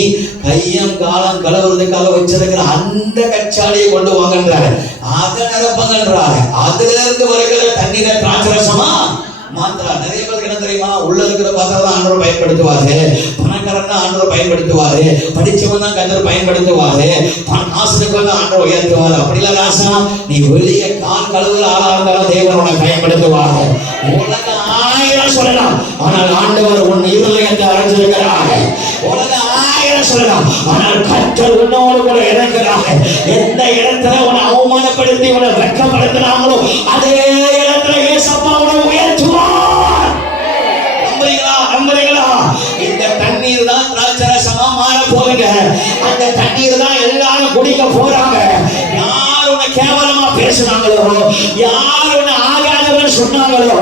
கையம் காலம் கழுவுறதுக்காக வச்சிருக்கிற அந்த கச்சாடியை கொண்டு வாங்கன்றாரு. அதை நிரப்பங்கன்றாரு. அதுல இருந்து வருகிற தண்ணீரை திராட்சரசமா மாத்திரா. நிறைய பேருக்கு என்ன தெரியுமா? உள்ள இருக்கிற பாத்திரம் தான் ஆண்டவர் பயன்படுத்துவாரு. பணக்காரன் தான் ஆண்டவர் பயன்படுத்துவாரு. படிச்சவன் தான் கத்தர் பயன்படுத்துவாரு. காசுக்கு தான் ஆண்டவர் உயர்த்துவாரு. அப்படிலாம் ராசா, நீ வெளியே கால் கழுவுற ஆளா இருந்தாலும் தேவன் உன்னை பயன்படுத்துவாரு. உலக 1000 சொல்லலாம், ஆனால் ஆண்டவர் உன் இருதயத்தை அறிஞ்சிருக்கிறார். உலக 1000 சொல்லலாம், ஆனால் கர்த்தர் உன்னோடு கூட இருக்கிறார். எந்த இடத்துல உன்னை அவமானப்படுத்தி உன்னை வெட்கப்படுத்தினாங்களோ அதே இடத்துல இயேசப்பா உன்னை உயர்த்துவார். நம்புறீங்களா? இந்த தண்ணீர் தான் திராட்சரசமா மாற போகுங்க. அந்த தண்ணீர் தான் எல்லாரும் குடிக்க போறாங்க. யார் உன்னை கேவலமா பேசுனாங்களோ, யார் உன்னை ஆகாதவன் சொன்னாங்களோ,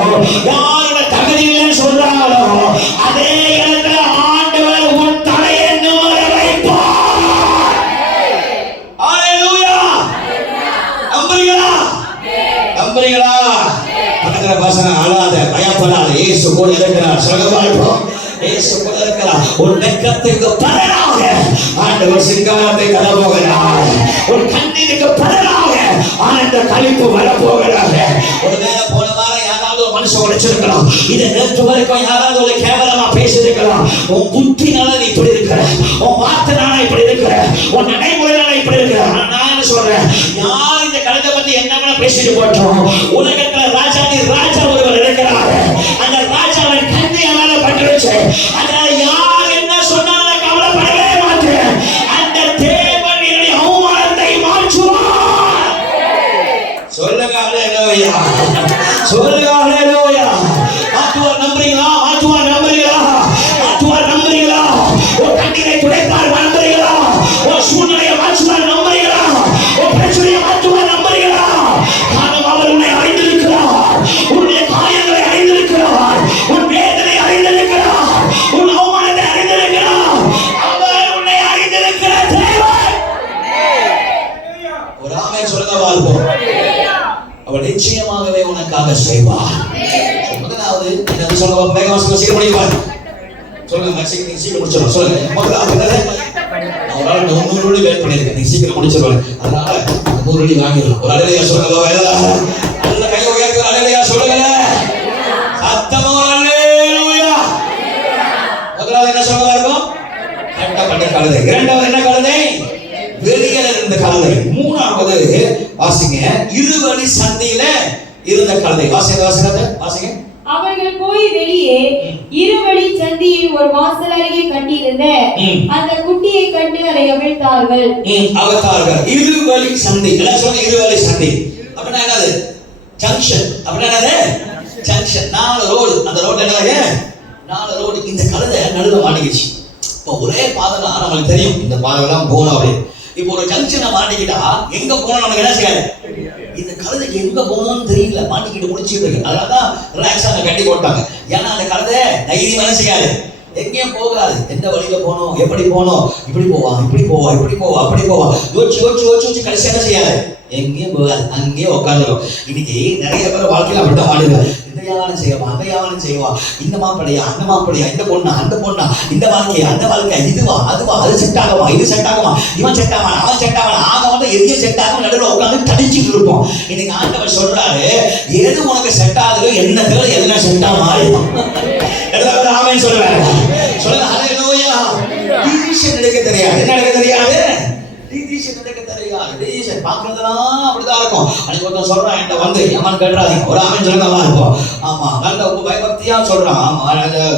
யார் உன்னை தகுதி இல்லைன்னு சொல்றாங்களோ, அதே இடத்துல ஆண்டவர் உன் தலையை நிமிர வைப்பார். ஹல்லேலூயா! நம்புறீங்களா? பக்கத்துல பசங்க அழாத, பயப்படாத, இயேசு கூட இருக்கிறார். சொல்லுங்க, இயேசு கூட இருக்கிறார். உன் வெட்கத்துக்கு பலனாக ஆண்டவர் சிங்காரத்தை தரப்போகிறார். உன் கண்ணீருக்கு பலனாக ஆனந்த களிப்பு வரப்போகிறார். ஒரு வேளை போன வாரம் யாராவது ஒரு மனுஷன் உடைச்சிருக்கலாம். இதை நேற்று வரைக்கும் யாராவது ஒரு கேவலமா பேசியிருக்கலாம். உன் புத்தினால நீ இப்படி இருக்கிற, உன் வார்த்தைனால இப்படி இருக்கிற, உன் நடைமுறைனால இப்படி இருக்கிற. நான் என்ன சொல்றேன், யார் இந்த கலத்தை பத்தி என்ன பேசிட்டு போட்டோம். உலகத்துல ராஜா ஒருவர் இருக்கிறார். அந்த ராஜாவின் கண்ணியால பட்டுருச்சு. அதனால யார் என்ன சொன்னாலும் கவலைப்படவே மாட்டேன். அந்த தேவன் என்னுடைய அவமானத்தை மாற்றுவார். சொல்லுங்க ஹல்லேலூயா, சொல்லுங்க ஹல்லேலூயா. மாற்றுவார். நம்புறீங்களா? மாற்றுவார். நம்புறீங்களா? மாற்றுவார். நம்புறீங்களா? ஒரு கண்ணீரை துடைப்பார். நம்புறீங்களா? ஒரு சூழ்நிலையை மாற்றுவார். நம்புறீங்களா? ஒரு பிரச்சனையை மாற்றுவார். நம்புறீங்களா? காரணம் அவர் உன்னை அறிந்திருக்கிறார். உன்னுடைய காயங்களை அறிந்திருக்கிறார். உன் வேதனை அறிந்திருக்கிறார். உன் அவமானத்தை அறிந்திருக்கிறார். அவர் உன்னை அறிந்திருக்கிற தேவன். ஒரு ஆமென் சொல்லுங்க பார்ப்போம். அவர் நிச்சயமாகவே உனக்காக செய்வார். முதலாவது என்ன சொல்லுங்க, வேகமா சொல்லுங்க, சீக்கிரம் முடியுமா? சொல்லுங்க, சீக்கிரம் முடிச்சிடலாம். சொல்லுங்க, முதலாவது ஒரு ஆள் 100 ரூபாய் வேலை பண்ணிருக்கேன், நீங்க சீக்கிரம் முடிச்சிருவாங்க. அதனால 100 ரூபாய் வாங்கிடலாம். ஒரு அலையா சொல்லுங்க, நல்ல கையை உயர்த்தி அலையா சொல்லுங்க, சத்தமா அல்லேலூயா. முதலாவது என்ன சொல்லுங்க இருக்கும்? கட்டப்பட்ட கழுதை. இரண்டாவது என்ன கழுதை? வெளியே இருந்த கழுதை. மூணாவது வாசிங்க, இருவழி சந்தியில இருந்த கழுதை. வாசிங்க. அவர்கள் போய் வெளியே இருவழி சந்தியில் ஒரு வாசல் அருகே கட்டியிருந்த அந்த குட்டியை கண்டு அதை அவிழ்த்தார்கள். இருவழி சந்தி. எல்லாம் சொல்லுங்க, இருவழி சந்தி அப்படின்னா என்னது? ஜங்ஷன். அப்படின்னா என்னது? ஜங்ஷன். 4 ரோடு. அந்த ரோடு என்னது? 4 ரோடு. இந்த கழுதை நடுவில் மாட்டிக்கிச்சு. இப்போ ஒரே பாதை தான் நம்மளுக்கு தெரியும், இந்த பாதைலாம் போகணும் அப்படின்னு. இப்போ ஒரு ஜங்ஷனை மாட்டிக்கிட்டா எங்க போகணும் நமக்கு என்ன செய்யாது? இந்த கழுதைக்கு எங்க போகணும்னு தெரியல, மாட்டிக்கிட்டு முடிச்சுட்டு இருக்கு. அதனாலதான் ரிலாக்ஸா கட்டி போட்டாங்க. ஏன்னா அந்த கழுதை தைரியம் என்ன செய்யாது, எங்கேயும் போகாது. எந்த வழியில போனோம், எப்படி போனோம், இப்படி போவா, இப்படி போவா, இப்படி போவா, அப்படி போவா, யோசிச்சு கடைசி என்ன செய்யாது, எங்கேயும் போகாது, அங்கேயே உட்காந்துரும். இன்னைக்கு நிறைய பேர் வாழ்க்கையில அப்படிதான் மாடுங்க. இந்த யாவனம் செய்வா, அந்த யாவனம் செய்வா, இந்த மாப்பிள்ளையா, அந்த மாப்பிள்ளையா, இந்த பொண்ணா, அந்த பொண்ணா, இந்த வாழ்க்கையா, அந்த வாழ்க்கை, இதுவா, அதுவா, அது செட் ஆகுமா, இது செட் ஆகுமா, இவன் செட் ஆவான், அவன் செட் ஆவான், ஆக வந்து எதையும் செட் ஆகும் நடுவில் உட்காந்து தடிச்சுட்டு இருப்போம். இன்னைக்கு ஆண்டவர் சொல்றாரு, எது உனக்கு செட் ஆகுதோ என்ன தேவை எதுனா செட் ஆக மாறிடும். ஆமென் சொல்லுவாரு. சொல்லுங்க ஹல்லேலூயா. டிசிஷன் எடுக்க தெரியாது. என்ன எடுக்க தெரியாது? டிசிஷன் எடுக்க தெரியாது. டிசிஷன் பார்க்கறதெல்லாம் அப்படிதான் இருக்கும். அன்னைக்கு ஒருத்தன் சொல்றான், என்கிட்ட வந்து ஏமான்னு கேட்டுறாதீங்க, ஒரு ஆமென் சொல்லுங்க இருக்கும். ஆமா, நல்ல பயபக்தியா சொல்றான். ஆமா,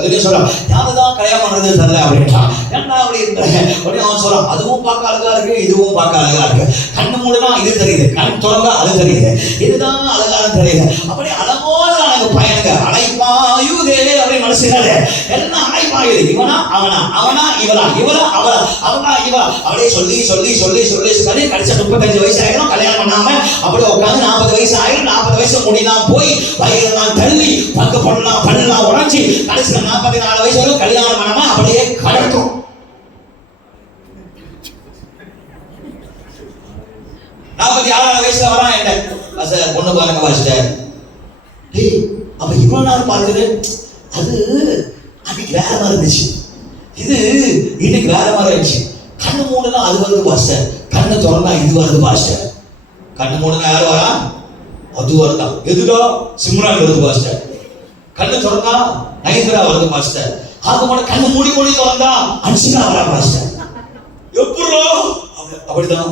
திடீர்னு சொல்றான், யாருதான் கல்யாணம் பண்றது தெரியல அப்படின்ட்டான். ஏன்னா அப்படி இருந்தேன் அப்படின்னு அவன் சொல்றான். அதுவும் பார்க்க அழகா இருக்கு, இதுவும் பார்க்க அழகா இருக்கு. கண்ணு மூடனா இது தெரியுது, கண் திறந்தா அது தெரியுது, இதுதான் அழகாக தெரியுது. அப்படி அழகோட பையனுங்க அலைப்பாயுதே அப்படின்னு மனசுக்காரு எல்லாம் அலைப்பாயுது. இவனா அவனா, அவனா இவளா, இவளா அவளா, அவனா இவா, அப்படியே சொல்லி சொல்லி சொல்லி சொல்லி சொல்லி கடைசியா 35 வயசு ஆயிரும். கல்யாணம் பண்ணாம அப்படியே உட்காந்து 40 வயசு ஆயிரும். 40 வயசு முடியலாம் போய் வயிறுலாம் தள்ளி பங்கு பண்ணலாம் உடஞ்சி கடைசியில் 44 வயசு வரும் கல்யாணம் பண்ணாம அப்படியே கடக்கும். 46 வயசுல வரான் என்கிட்ட, பொண்ணு பாருங்க பாஸ்டர். அப்ப இவ்வளவு நாள் பார்க்குது, அது அன்னைக்கு வேற மாதிரி இருந்துச்சு, இது இன்னைக்கு வேற மாதிரி இருந்துச்சு. கண்ணு மூணுனா அது வருது பாஸ்டர், கண்ணு திறந்தா இது வருது பாஸ்டர். கண்ணு மூணுனா யார் வரா? அது வருதா. எதுடா? சிம்ரான் வருது பாஸ்டர். கண்ணு திறந்தா நயன்தாரா வருது பாஸ்டர். ஆக கூட கண்ணு மூடி மூடி திறந்தா அன்சிகா வரா பாஸ்டர். எப்படா? அப்படிதான்.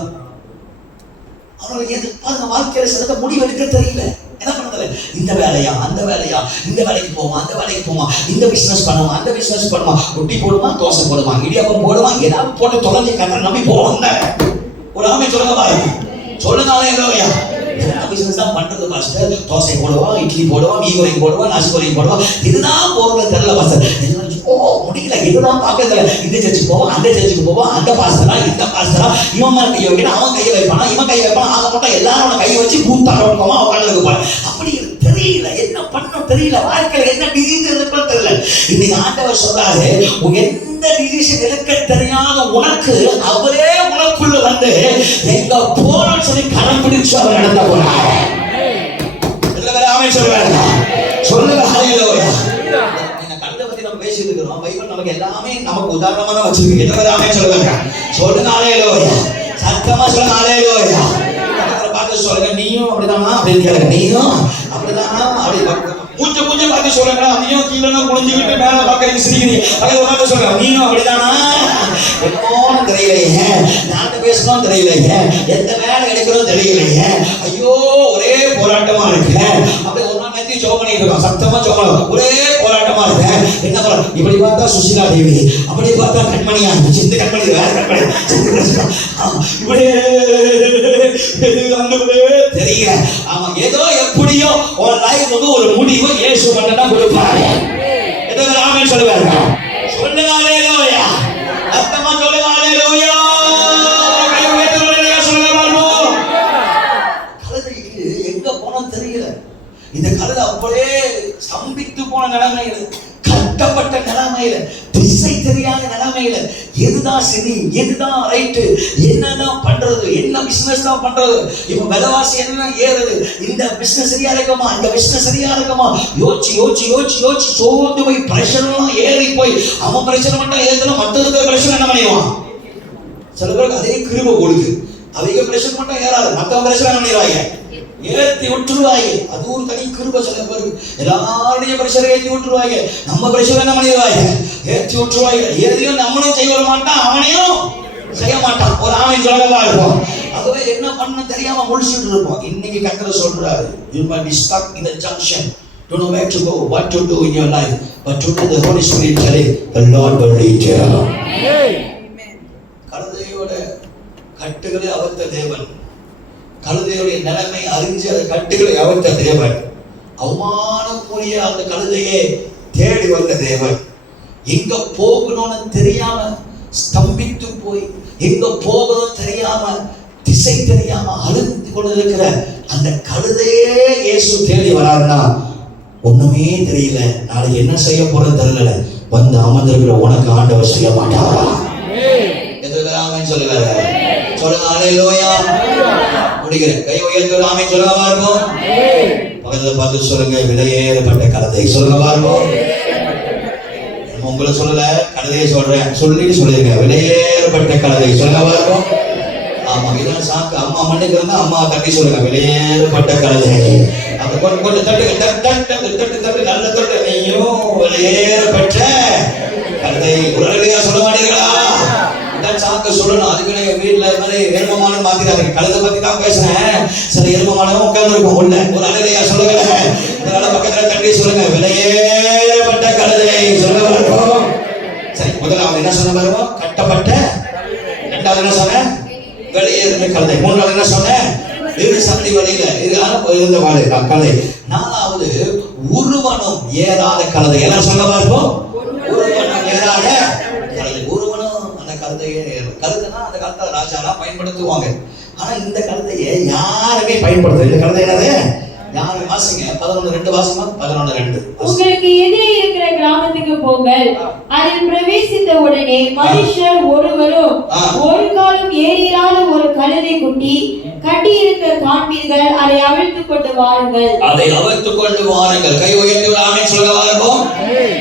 அவங்களுக்கு எது பாருங்க, வாழ்க்கையில சிலத முடிவு எடுக்க தெரியல. என்ன பண்ணல, இந்த வேலையா அந்த வேலையா, இந்த வேலைக்கு போமா அந்த வேலைக்கு போமா, இந்த பிசினஸ் பண்ணுமா அந்த பிசினஸ் பண்ணுமா, ரொட்டி போடுமா தோசை போடுமா இடியாப்பம் போடுமா, ஏதாவது போட்டு தொடர்ந்து கட்ட நம்பி போவாங்க. ஒரு ஆமை சொல்லுங்க பாருங்க, சொல்லுனாலே இல்லையா பிசினஸ் தான் பண்றது பாஸ்டர். தோசை போடுவா, இட்லி போடுவா, மீன் போடுவா, நசி பொரியல் போடுவா, இதுதான் போறது தெரியல பாஸ்டர். முடியல, இதுதான் பார்க்கறதுல. இந்த சர்ச்சுக்கு போவோம், அந்த சர்ச்சுக்கு போவோம், அந்த பாஸ்டரா இந்த பாஸ்டரா, இவன் மேல கையை வைக்கணும், அவன் கையை வைப்பானா, இவன் கையை வைப்பான், ஆக மட்டும் எல்லாரும் கையை வச்சு பூத்தாரோட்டமா உட்காந்து இருப்பாங்க. அப்படி தெரியல, என்ன பண்ணும் தெரியல, வாழ்க்கையில என்ன டிசிஷன் எடுக்கணும் தெரியல. இன்னைக்கு ஆண்டவர் சொல்றாரு, எந்த டிசிஷன் எடுக்க தெரியாத உனக்கு அவரே உனக்குள்ள வந்து எங்க போறோம்னு சொல்லி கரம் பிடிச்சு அவர் நடத்த போறாரு. சொல்லுங்க சொல்லுங்க ஹல்லேலூயா. கழுதை பத்தி நம்ம பேசிட்டு இருக்கிறோம், பைபிள் நமக்கு எல்லாமே நமக்கு உதாரணமா தான் வச்சிருக்கு. எல்லாமே சொல்லுங்க சொல்லுங்க ஹல்லேலூயா, சத்தமா சொல்லுங்க ஹல்லேலூயா. பார்த்து சொல்லுங்க, நீயும் அப்படிதானா அப்படின்னு கேளுங்க, நீயும் அப்படிதானா அப்படி மூஞ்ச மூஞ்ச பார்த்து சொல்லுங்க. நீயும் கீழே குளிஞ்சுக்கிட்டு மேல பார்க்கறீங்க சிரிக்கிறீங்க, அதை பார்த்து சொல்லுங்க, நீயும் அப்படிதானா. என்னன்னு தெரியலையே, நான் பேசணும் தெரியலையே, எந்த வேலை எடுக்கிறோம் தெரியலையே, ஐயோ ஒரே போராட்டமா இருக்கு. அப்படி ஒரு நாள் நேரத்தையும் ஜோம் பண்ணிட்டு இருக்கோம், சத்தமா ஜோம் பண்ணுவோம், ஒரே போராட்டமா இருக்கு. என்ன பண்ண, இப்படி பார்த்தா சுசிலா தேவி, அப்படி பார்த்தா கண்மணியா இருந்துச்சு, இந்த கண்மணி வேற கண்மணி, இப்படியே தெரியல. ஆமா, ஏதோ எப்படியோ ஒரு லைஃப் வந்து ஒரு முடிவு இயேசு மட்டும் தான் கொடுப்பாரு. எத்தனை ஆமென் சொல்லுவாங்க, சொல்லுங்க ஹல்லேலூயா, அர்த்தமா சொல்லுங்க ஹல்லேலூயா. கை உயர்த்தி சொல்லுங்க பாருங்க. கழுதைக்கு எங்க போனோம் தெரியல. இந்த கழுதை அப்படியே ஸ்தம்பித்து போன நிலைமையில, கட்டப்பட்ட நிலைமையில, திசை தெரியாத நிலைமையில, எதுதான் சரி எதுதான் ரைட்டு, என்னதான் பண்றது, என்ன பிசினஸ் தான் பண்றது, இப்ப விலைவாசி என்ன ஏறுது, இந்த பிசினஸ் சரியா இருக்குமா இந்த பிசினஸ் சரியா இருக்குமா, யோசிச்சு யோசிச்சு யோசிச்சு யோசிச்சு சோர்ந்து போய் பிரஷர்லாம் ஏறி போய் அவன் பிரச்சனை மட்டும் ஏறுதுல மற்ற பிரச்சனை என்ன பண்ணிடுவான். சில பேருக்கு அதே கிருபை கொடுக்கு, அதிக பிரஷர் மட்டும் ஏறாது, மற்ற பிரச்சனை என்ன பண்ணிடுவாங்க, ஏற்றி விட்டுருவாங்க. அது ஒரு தனி கிருபை. சில பேருக்கு எல்லாருடைய பிரஷரை ஏற்றி விட்டுருவாங்க, நம்ம பிரஷர் என்ன பண்ணிடுவாங்க, ஏற்றி விட்டுருவாங்க. எதையும் நம்மளும் செய்ய மாட்டான், அவனையும் செய்ய மாட்டான். ஒரு ஆமை சொல்லவா இருப்போம், அதுவே என்ன பண்ண தெரியாம முடிச்சுட்டு இருப்போம். இன்னைக்கு கர்த்தர் சொல்றாரு, you might be stuck in a junction, don't know where to go, what to do in your life, but today the Holy Spirit telling the Lord will lead you. கழுதையோட கட்டுகளை அவிழ்த்த தேவன், கழுதையுடைய நிலைமை அறிஞ்சு அந்த கட்டுகளை அவிழ்த்த தேவன், அவமானக்கூடிய அந்த கழுதையை தேடி வந்த தேவன், எங்க போகணும்னு தெரியாம ஸ்தம்பித்து போய் எங்க போகணும் தெரியாம திசை தெரியாம அழுந்து கொண்டு இருக்கிற அந்த கழுதையே இயேசு தேடி வராருன்னா ஒண்ணுமே தெரியல, நாளைக்கு என்ன செய்ய போறது தெரியல, வந்து அமர்ந்திருக்கிற உனக்கு ஆண்டவர் செய்ய மாட்டாரா? எதிர்க்கிறாங்கன்னு சொல்லுவாரு. சொல்லுங்க ஹல்லேலூயா. முடிக்கிறேன், கை உயர்த்தி ஆமென் சொல்லுங்க பாருங்க. பக்கத்துல பார்த்து சொல்லுங்க, விலையேறப்பட்ட கழுதை. சொல்லுங்க பாருங்க, உங்களை சொல்லல, கழுதையை சொல்றேன், சொல்லிட்டு சொல்லிருங்க, விலையேறப்பட்ட கழுதை. சொல்லுங்க பாருங்க. ஆமா, இதான் சாக்கு. அம்மா மண்ணுக்கு இருந்தா அம்மா தட்டி சொல்லுங்க, விலையேறப்பட்ட கழுதை. அந்த கொஞ்சம் கொஞ்சம் தட்டு தட்டு நல்ல தட்டு, நீயும் விலையேறப்பட்ட கழுதை. உடனடியா சொல்ல மாட்டீங்களா? சாக்க சொல்லணும். அதுக்கு வீட்டுல மாதிரி எருமமான மாத்திராங்க, கழுதை பத்தி தான் பேசுறேன். சில எருமமானவங்க உட்கார்ந்து இருக்கும் உள்ள, ஒரு அழகையா சொல்லுங்க, பக்கத்துல தட்டி சொல்லுங்க, விலையேறப்பட்ட கழுதை. சொல்லுங்க. சரி, முதல்ல என்ன சொன்ன பாருங்க, கட்டப்பட்ட. ரெண்டாவது என்ன சொன்ன, வெளியேறின கழுதை. மூன்றாவது என்ன சொன்ன, வீடு சந்தி வழியில இருந்த கழுதை. நாலாவது உருவனும் ஏறாத கழுதை. எல்லாம் சொல்ல பார்ப்போம். உருவனும் ஏறாத கழுதை. உருவனும் அந்த கழுதையே கழுதைனா அந்த காலத்துல ராஜாலாம் பயன்படுத்துவாங்க. ஆனா இந்த கழுதையை யாருமே பயன்படுத்த. இந்த கழுதை என்னது? யாரு வாசிங்க 11:2 வாசிமா 11:2. உங்களுக்கு எதிரே இருக்கிற கிராமத்துக்கு போங்கள். அதில் பிரவேசித்த உடனே மனுஷர் ஒருவரும் ஒரு காலம் ஏறிராத ஒரு கழுதை குட்டி கட்டியிருக்க காண்பீர்கள். அதை அவிழ்த்துக் கொண்டு வாருங்கள். அதை அவிழ்த்துக் கொண்டு வாருங்கள். கை உயர்த்தி ஒரு ஆமென் சொல்ல வாருங்கள்.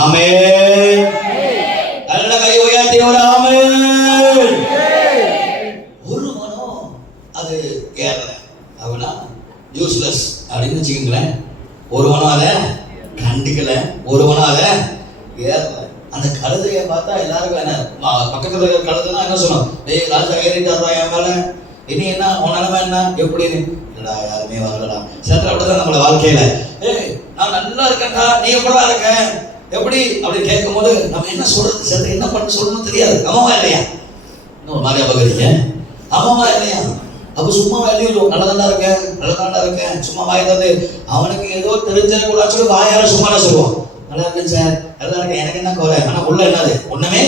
ஆமென். நல்ல கை உயர்த்தி ஒரு ஆமென். ஒரு மனம் அது ஏறல அவனா யூஸ்லெஸ் அப்படின்னு வச்சுக்கோங்களேன். ஒருவனும் அதை கண்டிக்கல, ஒருவனும் அதை ஏறல. அந்த கழுதையை பார்த்தா எல்லாருக்கும் என்ன பக்கத்துல இருக்கிற கழுதைனா என்ன சொன்னோம்? டேய் ராஜா ஏறிட்டாரா என் மேல, இனி என்ன உன் நிலைமை என்ன எப்படின்னு? இல்லடா யாருமே வரலடா. சேர்த்து அப்படிதான் நம்மளோட வாழ்க்கையில நான் நல்லா இருக்கேன்டா, நீ எப்படா இருக்க எப்படி அப்படின்னு கேட்கும் போது நம்ம என்ன சொல்றது, சேர்த்து என்ன பண்ண சொல்லணும்னு தெரியாது. அம்மாவா இல்லையா? இன்னொரு மாதிரியா பகுதிங்க அம்மாவா இல்லையா? அப்ப சும்மா வேலையும் நல்லதாண்டா இருக்கேன், நல்லதாண்டா இருக்கேன் சும்மா வாய்ந்தது. அவனுக்கு ஏதோ தெரிஞ்சிடக்கூடாது சொல்லி வாயால சும்மா சொல்லுவான். நல்லா இருக்கேன் சார், நல்லா இருக்கேன், எனக்கு என்ன குறை. ஆனா உள்ள என்னது ஒண்ணுமே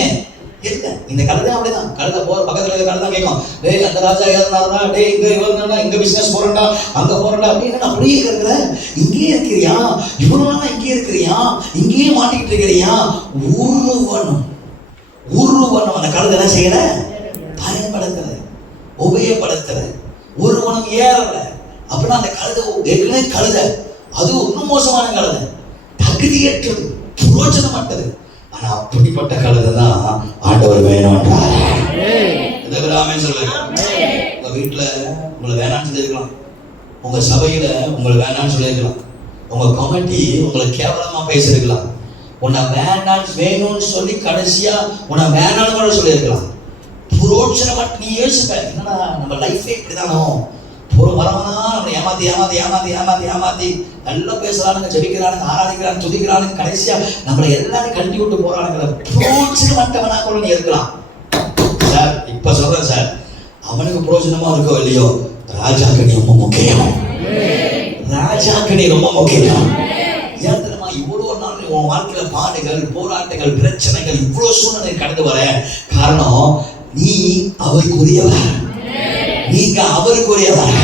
இல்ல. இந்த கழுதை அப்படிதான். கழுதை போற பக்கத்துல இருக்க கழுதை கேட்கும், டேய் அந்த ராஜா ஏறினாரா, டேய் இங்க இவருனா இங்க பிசினஸ் போறேன்டா, அங்க போறேன்டா அப்படின்னு. அப்படியே இருக்கிற இங்கேயே இருக்கிறியா, இவனும் இங்கேயே இருக்கிறியா, இங்கேயே மாட்டிக்கிட்டு இருக்கிறியா. உருவனும் உருவனும் அந்த கழுதை என்ன செய்யற? பயன்படுத்துற, உபயோகப்படுத்துற. ஒருவனும் ஏறல அப்படின்னா அந்த கழுதை கழுதை அது ஒன்றும் மோசமான கழுதை, தகுதியற்றது, புரோஜனமற்றது. ஆனா அப்படிப்பட்ட கழுதை தான் ஆண்டவர் வேணும்ன்றார். சொல்லுங்க. உங்க வீட்டுல உங்களை வேணாம்னு சொல்லியிருக்கலாம், உங்க சபையில உங்களை வேணாம்னு சொல்லியிருக்கலாம், உங்க கமிட்டி உங்களை கேவலமா பேசியிருக்கலாம், உன்னை வேண்டாம் வேணும்னு சொல்லி கடைசியா உன்னை வேணாம்னு கூட சொல்லியிருக்கலாம். புரோஜனமற்ற நீ யோசிப்ப, என்னடா நம்ம லைஃபே இப்படிதானோ, வரவனா நம்ம ஏமாத்தி ஏமாத்தி ஏமாத்தி ஏமாத்தி ஏமாத்தி நல்லா பேசுறானுங்க, ஜெபிக்கிறானுங்க, ஆராதிக்கிறானுங்க, துதிக்கிறானுங்க, கடைசியா நம்மளை எல்லாரும் கட்டி விட்டு போறானுங்கிற புரோஜனமற்றவனா கூட நீ இருக்கலாம். சார் இப்ப சொல்றேன் சார், அவனுக்கு புரோஜனமா இருக்கோ இல்லையோ, ராஜாக்கு நீ ரொம்ப முக்கியம். ராஜாக்கு நீ ரொம்ப முக்கியம். ஏன் தெரியுமா? இவ்வளவு நாள் உன் வாழ்க்கையில பாடுகள், போராட்டங்கள், பிரச்சனைகள், இவ்வளவு சூழ்நிலை கடந்து வர காரணம் நீ அவருக்குரியவர், நீங்க அவருக்குரியவர்.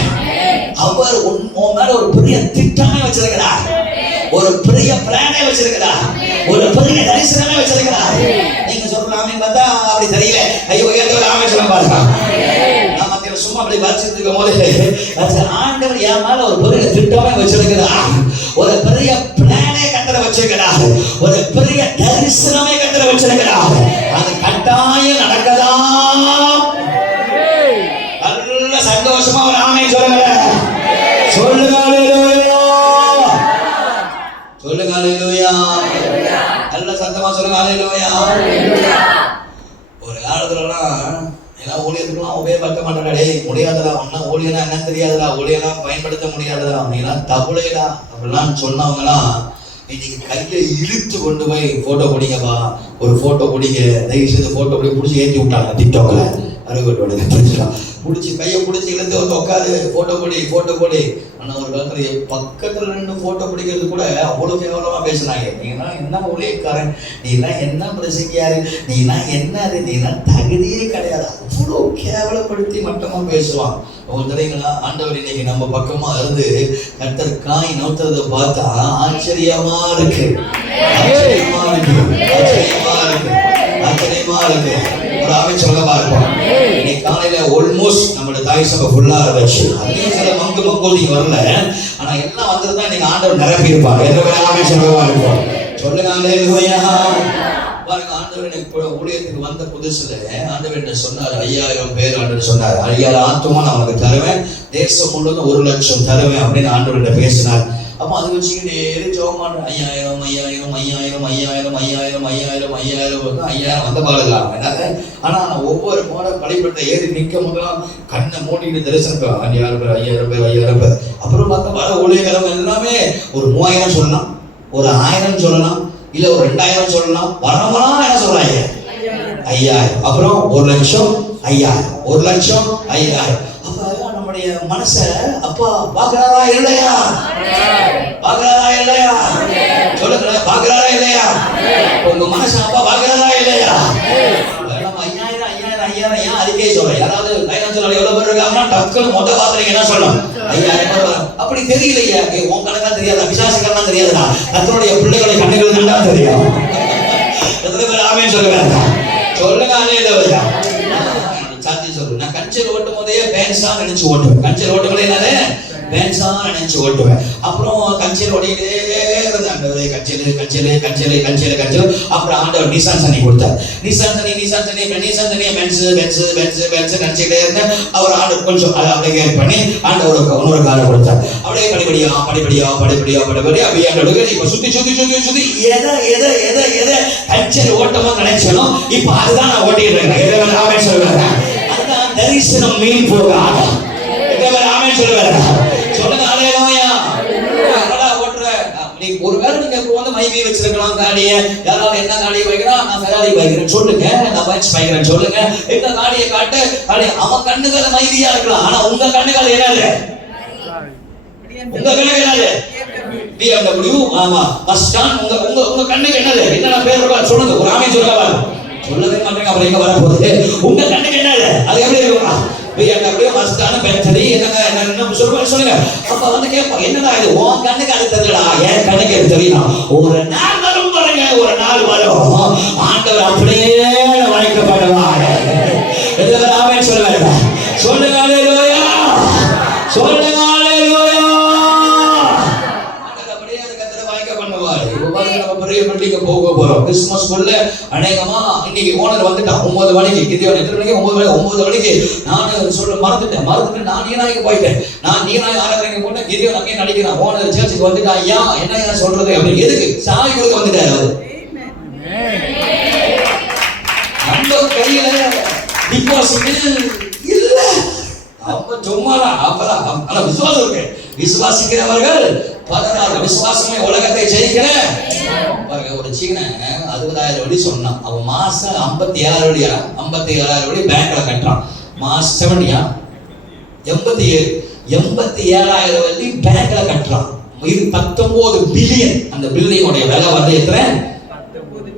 அவர் உன் மேல ஒரு பெரிய திட்டமே வச்சிருக்கிறார், ஒரு பெரிய பிளானே வச்சிருக்கிறார், ஒரு பெரிய தரிசனமே வச்சிருக்கிறார். நீங்க சொல்லலாமே பார்த்தா அப்படி தெரியல. ஐயோ ஏதோ சொல்ல பாருங்க. நான் மத்தியில சும்மா அப்படி வாசிட்டு இருக்கும் போது ஆண்டவர் என் மேல ஒரு பெரிய திட்டமே வச்சிருக்கிறார், ஒரு பெரிய பிளானே கட்டளை வச்சிருக்கிறார், ஒரு பெரிய தரிசனமே கட்டளை வச்சிருக்கிறார். அது கட்டாயம் நடக்கதா? நல்ல சந்தோஷமா ஒரு ஆமென் சொல்லுங்க. சொல்லுங்க அல்லேலூயா, சொல்லுங்க அல்லேலூயா, நல்ல சத்தமா சொல்லுங்க அல்லேலூயா. ஒரு காலத்துலலாம் எல்லாம் ஊழியத்துக்குலாம் உபயோகப்படுத்த மாட்டாடா. டேய் முடியாதுடா, ஒன்னா ஊழியனா என்ன தெரியாதுடா, ஊழியெல்லாம் பயன்படுத்த முடியாதுடா, நீலாம் தபுளைடா அப்படிலாம் சொன்னவங்கலாம் இன்னைக்கு கையை இழுத்து கொண்டு போய் போட்டோ பிடிங்கப்பா, ஒரு போட்டோ பிடிங்க, தயவு செய்து போட்டோ பிடிச்சி ஏற்றி விட்டாங்க டிக்டாக்ல. பிடிச்சி கையை பிடிச்சி இழுத்து வந்து உட்காது போட்டோ போடி. ஆனால் ஒரு காலத்துல பக்கத்துல ரெண்டு போட்டோ பிடிக்கிறது கூட அவ்வளவு கேவலமா பேசுனாங்க. நீனா என்ன ஊழியக்காரன், நீனா என்ன பிரசங்கியாரு, நீனா என்னது, நீனா தகுதியே கிடையாது, அவ்வளோ கேவலப்படுத்தி மட்டமா பேசுவான். உங்களுக்கு தெரியுங்களா, ஆண்டவர் இன்னைக்கு நம்ம பக்கமா இருந்து கர்த்தர் காய் நோத்துறதை பார்த்தா ஆச்சரியமா இருக்கு, ஆச்சரியமா இருக்கு, ஆச்சரியமா இருக்கு, ஆச்சரியமா இருக்கு. ஒரு ஆமென் சொல்ல பார்ப்போம். இன்னைக்கு காலையில ஆல்மோஸ்ட் நம்மளோட தாய் சபை ஃபுல்லா இருந்துச்சு. அதுலயும் சில மங்கோதிக்கு வரல, ஆனா எல்லாம் வந்துருந்தா இன்னைக்கு ஆண்டவர் நிரப்பி இருப்பாங்க. ஆமென் சொல்ல பார்ப்போம். சொல்லுங்க அல்லேலூயா. பாருங்க, ஆண்டவர் எனக்கு ஊழியத்துக்கு வந்த புதுசுல ஆண்டவர் என்ன சொன்னார்? 5000 பேர் ஆண்டவர் சொன்னார், 5000 ஆத்துமா நான் உனக்கு தருவேன், தேசம் முழுவதும் 1,00,000 தருவேன் அப்படின்னு ஆண்டவர்கிட்ட பேசினார். அப்போ அது வச்சுக்கிட்டே ஜோமான 5000 5000 5000 5000 5000 5000 5000 வந்த பாடலாம். ஆனா ஒவ்வொரு மாடல் படைப்பட்ட ஏறி நிற்க முதலாம் கண்ணை மூடிட்டு தரிசனம் 5000 பேர் 5000 பேர் 5000 பேர். அப்புறம் பார்த்தா வர ஊழியர்களும் எல்லாமே ஒரு 3000 சொல்லலாம், ஒரு 1000 சொல்லலாம், இல்ல ஒரு 2000 சொல்லலாம். வரவெல்லாம் என்ன சொல்றாங்க? 5000. அப்புறம் 1,00,000 5000 1,00,000 5000. அப்ப நம்முடைய உங்களுடைய மனச அப்பா பாக்குறாரா இல்லையா? பாக்குறாரா இல்லையா? சொல்லுங்க, பாக்குறாரா இல்லையா? உங்க மனச அப்பா பாக்குறாரா இல்லையா? 5000 ஏன் அறிக்கை சொல்றேன். யாராவது பைனான்சியல் எவ்வளவு பேர் இருக்காங்கன்னா டக்குனு மொத்த பாத்திரங்க என்ன சொல்லணும்? 5000 பேர். அப்படி தெரியலையா? உன் கணக்கா தெரியாதா? விசாசிக்கா தெரியாதுடா. கர்த்தருடைய பிள்ளைகளை கண்ணுகள் தான் தெரியும். எத்தனை பேர் ஆமென் சொல்லுவாங்க? சொல்லுங்க அல்லேலூயா. சாத்தி சொல்லு. நான் கஞ்சல் ஓட்டும் போதே பேன்ஸா நினைச்சு ஓட்டுவேன். கஞ்சல் ஓட்டும்போது என்னது? பேன்ஸா நினைச்சு ஓட்டுவேன். அப்புறம் கஞ்சல் ஓடிட்டே இருந்தது. ஆண்டவரே கஞ்சல் கஞ்சல் கஞ்சல் கஞ்சல் கஞ்சல். அப்புறம் ஆண்டவர் நிசான் சனி கொடுத்தார். நிசான் சனி பென்ஸ் நினைச்சுக்கிட்டே இருந்தேன். அவர் ஆண்டவர் கொஞ்சம் அப்படியே கேர் பண்ணி ஆண்டவருக்கு இன்னொரு காலம் கொடுத்தார். அப்படியே படிப்படியா அப்படியே ஆண்டவருக்கு இப்ப சுத்தி எதை கஞ்சல் ஓட்டமா நினைச்சனும் இப்ப அதுதான் நான் ஓட்டிட்டு இருக்கேன். ஆமென் சொல்லுவாங்க. அதுதான் தரிசனம் மீன் போகாத. ஆமென் சொல்லுவாங்க. சொல்லுங்க அல்லேலூயா. ஒருவேளை நீங்க வந்து மைவி வச்சிருக்கலாம் காடியை. யாராவது என்ன காடியை வைக்கிறான்? நான் ஃபெராரி வைக்கிறேன் சொல்லுங்க, நான் பென்ஸ் வைக்கிறேன் சொல்லுங்க. இந்த காடியை காட்டு. அவன் கண்ணுகளை மைவியா இருக்கலாம், ஆனா உங்க கண்ணுகள் என்னது? உங்க கண்ணுக்கு என்னது? BMW. ஆமா, மஸ்டாங். உங்க கண்ணுக்கு என்னது? என்ன பேர் இருக்கா சொல்லுங்க. ஒரு ஆமென் சொல்லுங்க. சொல்லவே மாட்டேங்க. அப்புறம் எங்க வர போகுது? உங்க கண்ணுக்கு என்னது? அது எப்படி இருக்கும்? BMW, மஸ்டாங், பென்டலி என்ன சொல்லுங்க. அப்ப வந்து கேட்போம், என்னடா இது உன் கண்ணுக்கு அது தெரியலடா, என் கண்ணுக்கு அது தெரியலாம். ஒரு நாள் வரும் பாருங்க, ஒரு நாள் வரும் ஆண்டவர் அப்படியே வாய்க்கப்படுவார். ஆமென் சொல்லுங்க. சொல்லுங்க அல்லேலூயா. சொல்லுங்க அல்லேலூயா. ஆண்டவர் அப்படியே கர்த்தரை வாய்க்க பண்ணுவார். இப்போ பாருங்க, நம்ம பெரிய பில்டிங்க போக போறோம். கிறிஸ்மஸ்க்குள்ள அநேகமா இன்னைக்கு ஓனர் வந்துட்டான் 9 மணிக்கு. கிதியோன் எத்தனை மணிக்கு? 9 மணிக்கு. நான் சொல்ல மறந்துட்டேன். நான் நீனாய்க்கு போயிட்டேன். நான் நீனாய் ஆராதனைக்கு போனேன். கிதியோன் அங்கே நடிக்கிறான். ஓனர் சர்ச்சுக்கு வந்துட்டான். ஐயா என்ன சொல்றது அப்படின்னு. எதுக்கு? சாவி கொடுக்க வந்துட்டாரு அவரு. அந்த கையில டிபாசிட் இல்ல. அப்ப சும்மாடா. அப்பதான் விசுவாசம் இருக்கு. விசுவாசிக்கிறவர்கள் 16 விசுவாசமே உலகத்தை ஜெயிக்கிற. ஒரு சீன 60,000 வெள்ளி சொன்னான். அவன் மாசம் 57,000 வெள்ளி பேங்க்ல கட்டுறான். மாசம் 70 87,000 வெள்ளி பேங்க்ல கட்டுறான். இது 19 பில்லியன். அந்த பில்டிங்கோட விலை வந்து எத்தனை?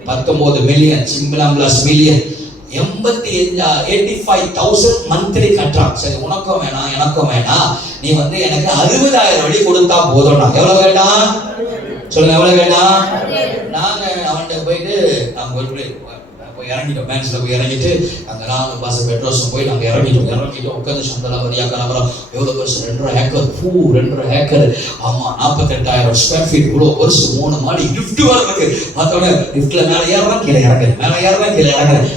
19 மில்லியன். சிம்பிளா பிளஸ் மில்லியன். 85,000 மந்த்லி கட்டுறான். சரி, உனக்கும் வேணாம் எனக்கும் வேணாம், நீ வந்து எனக்கு 60,000 வெள்ளி கொடுத்தா போதும். எவ்வளவு வேண்டாம் சொல்லுங்க, எவ்வளவு வேண்டாம்? நாங்க அவன்கிட்ட போயிட்டு நாங்க போய் இறங்கிட்டோம். பேன்ஸ்ல போய் இறங்கிட்டு அங்க நான் பாச பெட்ரோஸ் போய் நாங்க இறங்கிட்டோம். உட்காந்து சந்தலா வரியா கலவரம். எவ்வளவு பெருசு? 2.5 ஏக்கர். ஆமா, 48,000 ஸ்கொயர் ஃபீட். இவ்வளவு பெருசு. 3 மாடி. லிஃப்ட் வர இருக்கு. பார்த்தோன்னே லிஃப்ட்ல மேல ஏறலாம், கீழே இறங்குறேன்.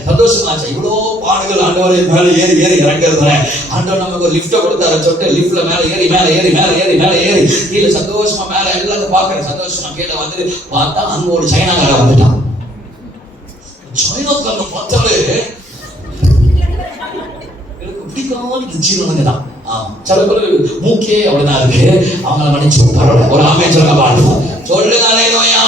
சந்தோஷமாச்சு. இவ்வளோ பாடுகள் ஆண்டவரே, மேல ஏறி இறங்குறதுல ஆண்டவர் நமக்கு ஒரு லிஃப்ட்டை கொடுத்தாரு சொல்லிட்டு லிஃப்ட்ல மேல ஏறி கீழே சந்தோஷமா மேல எல்லாத்தையும் பாக்குறேன். சந்தோஷமா கீழே வந்துட்டு பார்த்தா அங்க ஒரு சைனாக்கார வந்துட்டான். சைனாக்காரனை பார்த்தாலே எனக்கு பிடிக்காம ஜீவனுங்க தான். சில பேர் மூக்கே அப்படிதான் இருக்கு. அவங்கள மன்னிச்சு பரவாயில்ல. ஒரு ஆமென் சொல்லுங்க பாருங்க. சொல்லுங்க அல்லேலூயா.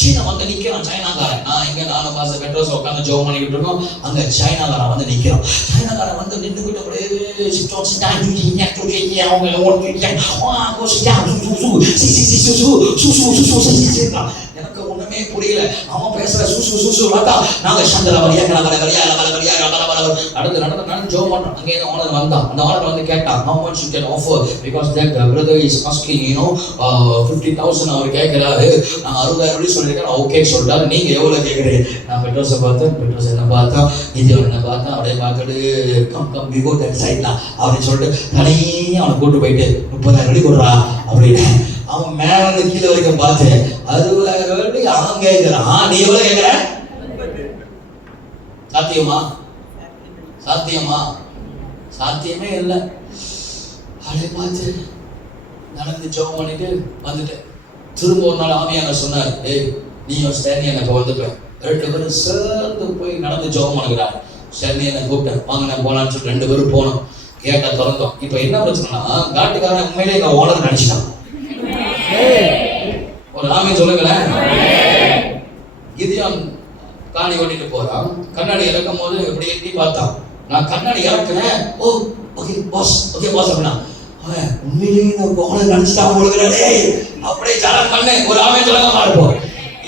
சீனா வந்து நிக்கிறான் சைனாக்காரன். நான் இங்க நானும் பாச பெட்ரோஸ் உட்காந்து ஜோம் பண்ணிக்கிட்டு இருக்கோம். அங்க சைனாக்காரன் வந்து நிக்கிறான். சைனாக்காரன் வந்து நின்றுகிட்டு அப்படியே எனக்கு ஒண்ணுமே புரியல. அவன் பேசுற சூசு பார்த்தா நாங்க சந்தல வழியா நடந்து ஜோம் பண்றோம். அங்கே ஓனர் வந்தான். அந்த ஓனர் வந்து கேட்டான், how much you can offer, because that brother is asking 50,000 அவர் கேட்கிறாரு. நான் 60,000 சொல்லியிருக்கேன். ஓகே சொல்லிட்டாரு. நீங்க எவ்வளவு கேட்குறீங்க? நான் பெட்ரோஸை பார்த்தேன். பெட்ரோஸ் என்ன பார்த்தா, இது என்ன பார்த்தா, அப்படியே பார்த்துட்டு கம் விகோ தட் சைட்லாம் அப்படின்னு சொல்லிட்டு தனியாக அவனை கூட்டு போயிட்டு 30,000 கொடுறா அப்படின்னு. அவன் மேல இருந்து கீழே வரைக்கும் பார்த்து 60,000 அவன் கேட்கிறான். நீ எவ்வளவு கேட்கிற? சாத்தியமே இல்லை. அப்படியே பார்த்து நடந்து ஜோம் பண்ணிட்டு வந்துட்டேன். திரும்ப ஒரு நாள் ஆவியான சொன்னார், ஏய் நீயும் ஸ்டேனி எனக்கு வந்துட்டேன். 2 பேரும் சேர்ந்து போய் நடந்து ஜோம் பண்ணுகிறார். ஸ்டேனி என்னை கூப்பிட்டேன், வாங்க நான் போலான்னு சொல்லிட்டு 2 பேரும் போனோம். கேட்டா திறந்தோம். இப்போ என்ன பிரச்சனைனா, காட்டுக்காரன் உண்மையிலே எங்க ஓனர் நினைச்சிட்டான். ஒரு ஆமென் சொல்லுங்களேன். கிதியோன் காணி ஓட்டிட்டு போறான். கண்ணாடி இறக்கும் போது எப்படி எட்டி பார்த்தான். நான் கண்ணாடி இறக்குறேன். ஓ ஓகே பாஸ் அப்படின்னா உண்மையிலேயே நான் கோண நினைச்சிட்டா போடுகிறே அப்படியே சலான் பண்ண ஒரு ஆமே சொல்லமா இருப்போம்.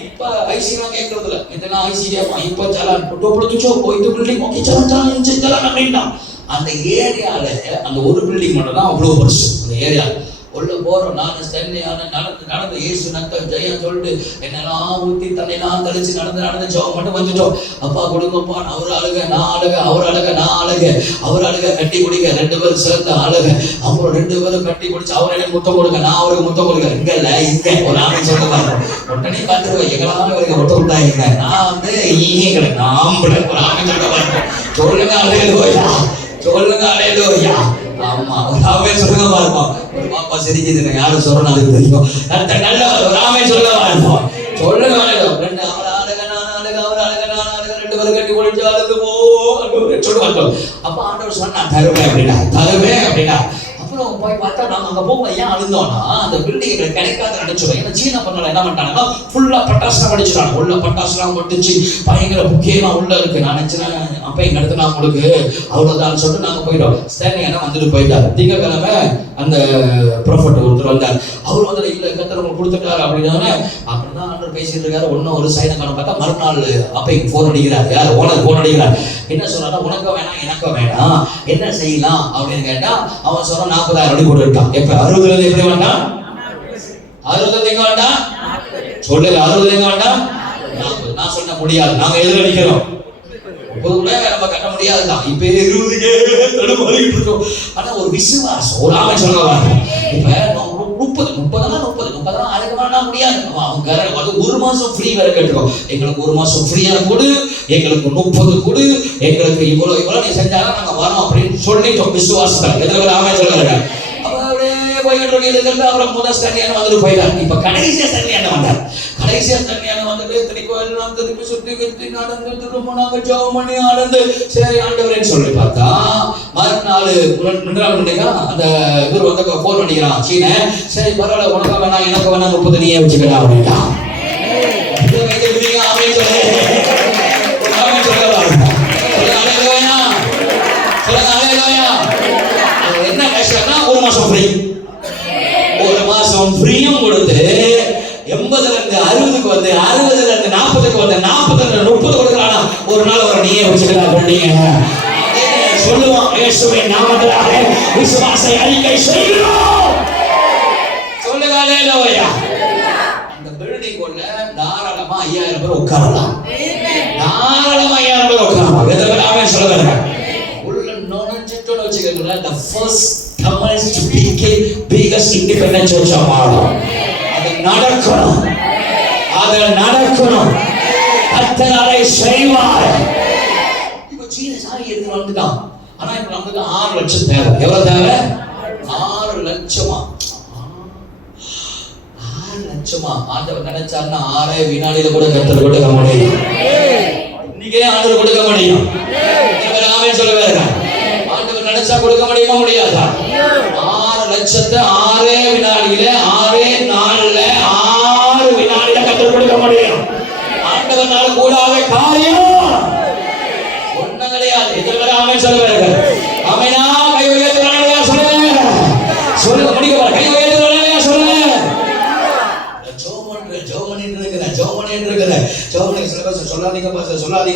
இப்ப ஐசிலாம் கேட்கறது இல்ல, இதெல்லாம் ஐசியா இப்ப சலான் போட்டு போயிட்டு பில்டிங் ஓகே சலான் அப்படின்னா அந்த ஏரியால அந்த ஒரு பில்டிங் மட்டும் தான் அவ்வளவு பெருசு. அந்த ஏரியா உள்ள போறோம். நான் ஸ்டென்லியான நடந்து இயேசு நத்தம் ஜெயம் சொல்லிட்டு என்னெல்லாம் ஊத்தி தண்ணியெல்லாம் தெளிச்சு நடந்து ஜெபம் மட்டும் வந்துட்டோம். அப்பா கொடுங்கப்பா, அவர் அழுக நான் அழுக, அவர் அழுக நான் அழுக, அவர் அழுக கட்டி குடிக்க 2 பேரும் சேர்த்து அழுக, அப்புறம் 2 பேரும் கட்டி குடிச்சு அவர் எனக்கு முத்தம் கொடுக்க நான் அவருக்கு முத்தம் கொடுக்க. இங்க இல்ல இங்க ஒரு ஆமை சொல்லுவாங்க. உடனே பார்த்துருவேன் எங்களாமே அவருக்கு முத்தம் கொடுத்தாங்க. நான் வந்து ஈகே கிடையாது ஆம்பளை ஒரு ஆமை சொல்லுவாங்க. சொல்லுங்க அலையலோயா, சொல்லுங்க அலையலோயா. ஆமா ஒரு ஆமை சொல்லுங்க பார்ப்போம். ஒரு பாப்பா சிரிக்குது, யாரும் சொல்லணும் அதுக்கு தெரியும். நல்ல ஒரு ஆமை சொல்லுங்க பார்ப்போம். சொல்லுங்க ரெண்டு அவர் அழக நான் அழக அவர் அழக நான் அழக 2 பேரும் கட்டி குடிச்சு அழுது சொல்லுவாங்க. அப்ப ஆண்டவர் சொன்னா தருவேன் அப்படின்னா அப்புறம் போய் பார்த்தா நாங்க அங்க போக ஏன் அழுந்தோம்னா அந்த பில்டிங் எங்களுக்கு கிடைக்காத நினைச்சோம். ஏன்னா சீன பண்ணல என்ன பண்ணிட்டாங்கன்னா ஃபுல்லா பட்டாசுலாம் படிச்சுட்டாங்க. உள்ள பட்டாசுலாம் ஒட்டிச்சு பயங்கர முக்கியமா உள்ள இருக்கு. நான் நினைச்சேன் அப்ப எங்க இடத்துல நான் உங்களுக்கு அவ்வளவுதான் சொல்லிட்டு நாங்க போயிட்டோம். ஸ்டாண்டிங் என்ன வந்துட்டு போயிட்டாரு. திங்கக்கிழமை அந்த ப்ராஃபட் ஒருத்தர் வந்தார். அவர் வந்து இல்ல கத்தர் உங்களுக்கு கொடுத்துட்டாரு அப்படின்னா அப்படிதான் ஆண்டவர் பேசிட்டு இருக்காரு. ஒன்னும் ஒரு சைனை காணும் பார்த்தா மறுநாள் அப்பைக்கு போன் அடிக்கிறார். யார் ஓனர் போன் அடிக்கிறார். என்ன சொல்றாரு, உனக்கும் வேணாம் எனக்கும் வேணாம் என்ன செய்யலாம் அப்படின்னு கேட்டா அவன் சொல்றான் 40,000 போட்டு விட்டான். எப்ப 60 எப்படி வேண்டாம் 60 எங்க வேண்டாம் சொல்லுங்க 60 எங்க வேண்டாம் 40. நான் சொன்ன முடியாது, நாங்க எதிர நிக்கிறோம். 30 கூட நம்ம கட்ட முடியாதுதான். இப்ப 20க்கே தடுமாறிட்டு இருக்கோம். ஆனா ஒரு விசுவாசம் ஒரு ஆமை சொல்லுவாங்க. இப்ப 30 அதுக்கு வேணா முடியாது. அவங்க அது 1 மாசம் ஃப்ரீ வேற கேட்டுக்கோம். எங்களுக்கு 1 மாசம் ஃப்ரீயா கொடு, எங்களுக்கு 30 கொடு, எங்களுக்கு இவ்வளவு நீ செஞ்சாலும் நாங்க வரோம் அப்படின்னு சொல்லிட்டோம். விசுவாசம் எதிர ஒரு ஆமை சொல்லுவாங்க. அப்புறம் முதல் ஸ்டாண்டியான வந்துட்டு போயிட்டார். இப்ப கடைசியா ஸ்டாண்டியான வந்தார். கடைசியா ஸ்டாண்டியான வந்துட்டு திருக்கோயில் திருப்பி சுற்றி விட்டு நடந்து திருமணங்க ஜெபமணி ஆனந்து சரி ஆண்டவரேன்னு சொல்லி பார்த்தா மறுநாள் அந்த இவர் வந்து போன் பண்ணிக்கிறான் சீன. சரி பரவாயில்ல உனக்கு வேணாம் எனக்கு வேணாம் 30 நீயே வச்சுக்கலாம் அப்படின்ட்டான். என்ன கஷ்டம்னா 1 மாசம் ஃப்ரீ. 1 மாசம் ஃப்ரீயும் கொடுத்து 80ல இருந்து 60க்கு வந்து 60ல இருந்து 40க்கு வந்து 40ல இருந்து 30 கொடுக்கறானா ஒரு நாள் ஒரு நீயே வச்சுக்கலாம் பண்ணீங்க சொல்லுவோம். இயேசுவின் நாமத்தினால விசுவாச அறிக்கை செய்கிறோம். சொல்லுங்க ஹalleluya. அந்த பில்டிங் உள்ள தாராளமா 5000 பேர் உட்காரலாம். தாராளமா 5000 பேர் உட்காரலாம். எதனால அவன் சொல்றாங்க உள்ள நுழைஞ்சிட்டோன்னு வச்சுக்கோங்க. the first Tamils to become biggest independent church of all. அது நடக்கணும். கர்த்தர் அதை செய்வார். இப்போ சீன சாரி எடுத்து வந்துட்டான். ஆனா இப்போ நமக்கு 6 லட்சம் தேவை. எவ்வளவு தேவை? 6 லட்சமா? 6 லட்சமா? ஆண்டவர் நினைச்சாருன்னா 6 வினாடியில கூட கர்த்தர் கொடுக்க முடியும். இன்னைக்கே ஆண்டவர் கொடுக்க முடியும். ஆமென் சொல்லுவாங்க. ஆண்டவர் நினைச்சா கொடுக்க முடியுமா முடியாதா? 6 லட்சத்தை 6 வினாடியில 6 நாள்ல 6 வினாடியில கற்றுக் கொடுக்க முடியும். ஆண்டவனால கூடாத காரியம் ஒண்ணும் கிடையாது. எத்தனை ஆமென் சொல்லுவாங்க. ஆமெனா கை உயர்த்துறாங்க சொல்லுங்க. சொல்லுங்க முடிக்க கை உயர்த்துறாங்க சொல்லுங்க. ஜோமனி சில பேர் சொல்லாதீங்க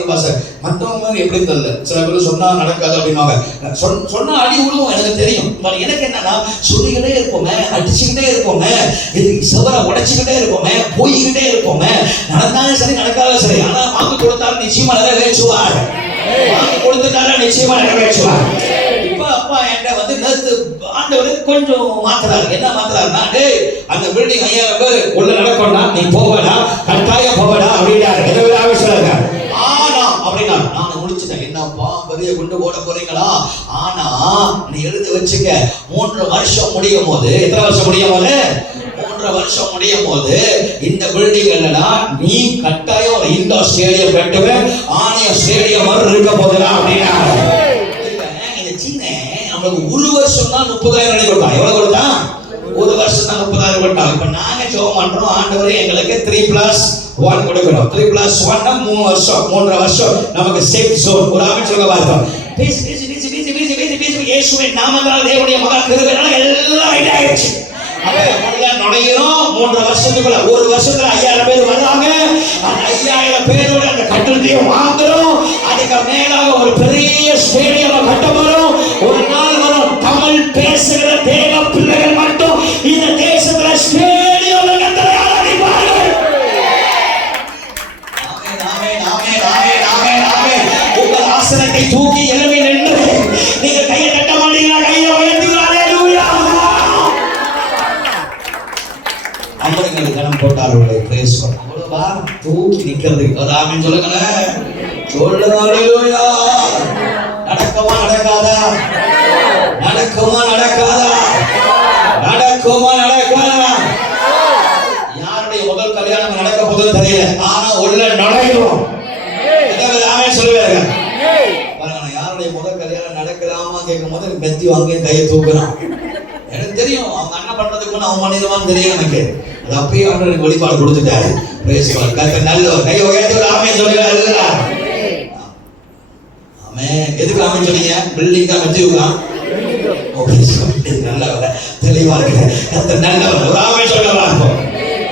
பாஸ்டர் மற்றவங்க எப்படி தெரியல. சில பேர் சொன்னா நடக்காது அப்படின்வாங்க. சொன்னா அடி விடுவோம் எனக்கு தெரியும். எனக்கு என்னன்னா சொல்லிக்கிட்டே இருப்போமே, அடிச்சுக்கிட்டே இருப்போமே, செவரை உடைச்சுக்கிட்டே இருப்போமே, போய்கிட்டே இருப்போமே. நடந்தாலும் சரி நடக்காத சரி. ஆனா வாக்கு கொடுத்தாலும் நிச்சயமா நிறைவேற்றுவார். வாக்கு கொடுத்துட்டாலும் நிச்சயமா நிறைவேற்றுவார். இப்ப அப்பா என்கிட்ட வந்து நேத்து ஆண்டவர் கொஞ்சம் மாத்துறாரு. என்ன மாத்துறாருன்னா அந்த பில்டிங் 5000 பேர் உள்ள நடக்கணும்னா நீ போவடா, கட்டாயம் போவடா அப்படின்னாரு. எதாவது சொல்லுங்க. ஆனா அப்படின்னா நான் முடிச்சுட்டேன். என்னப்பா பெரிய குண்டு போட போறீங்களா? ஆனா நீ எழுதி வச்சுக்க 3 வருஷம் முடியும் போது, எத்தனை வருஷம் முடியும் போது? 3 வருஷம் முடியும் போது இந்த பில்டிங் இல்லனா நீ கட்டாயம் ஒரு இண்டோர் ஸ்டேடியம் கட்டுவேன். ஆனிய ஸ்டேடியம் மாதிரி இருக்க போதுடா அப்படின்னாரு. ஒரு வருஷம் தான் 30,000 கொடுத்தான். எவ்வளவு கொடுத்தான்? 1 வருஷம் தான் 30,000 கொடுத்தான். இப்ப நாங்க ஜெபம் பண்றோம், ஆண்டவரே எங்களுக்கு 3+1 கொடுக்கணும். 3+1 3 வருஷம், 3.5 வருஷம் நமக்கு சேஃப் ஜோன். ஒரு ஆமென் சொல்ல பார்த்தோம். பேசி பேசி பேசி பேசி பேசி பேசி பேசி இயேசுவின் நாமத்தால் தேவனுடைய மகா கிருபையால எல்லாம் இதாயிடுச்சு. நுழைகிறோம் 3 வருஷத்துக்குள்ள 1 வருஷத்துல 5000 பேர் வந்தாங்க. அந்த 5000 பேரோட அந்த கட்டடத்தையும் வாங்குறோம். அதுக்கு மேலாக ஒரு பெரிய ஸ்டேடியம் கட்ட போறோம். ஒரு நாள் வரும் தமிழ் பேசுகிற தேவ பிள்ளைகள் மட்டும் இந்த தேசத்துல ஸ்டேடியம்ல கத்தரை ஆராதிப்பார்கள். ஆமென் ஆமென் ஆமென் ஆமென் ஆமென் ஆமென். உங்கள் ஆசனத்தை தூக்கி எழும்பி நின்று நீங்க கையை தட்ட மாட்டீங்களா? கையை உயர்த்தி ஹalleluya. அம்பரங்களை கணம் போட்டார்களே பிரேஸ் பண்ண அவ்வளவா தூக்கி நிக்கிறது. ஆமென் சொல்லுங்களேன். சொல்லுங்க ஹalleluya. நடக்குமா நடக்காதா? நடக்குமா நடக்காதா? நடக்குமா நடக்காதா? யாருடைய முதல் கல்யாணம் நடக்க போகுதுன்னு தெரியல. ஆனா உள்ள நுழையும். ஆமென் சொல்லுவாங்க. பாருங்க, யாருடைய முதல் கல்யாணம் நடக்கலாமா கேட்கும் போது மெத்தி வாங்கி கையை தூக்குறான். எனக்கு தெரியும் அவங்க அண்ணன் பண்றதுக்கு முன்ன அவன் பண்ணிடுவான்னு தெரியும் எனக்கு. அது அப்பயே அவனுக்கு வெளிப்பாடு கொடுத்துட்டாரு. நல்ல கையை உயர்த்தி ஆமென் சொல்லுங்க. ஆமென். எதுக்கு ஆமென் சொன்னீங்க? பில்டிங் தான் மெத்திவுக்கலாம். நல்ல தெளிவா இருக்கு. நல்ல ஆமென் சொல்லலாம்.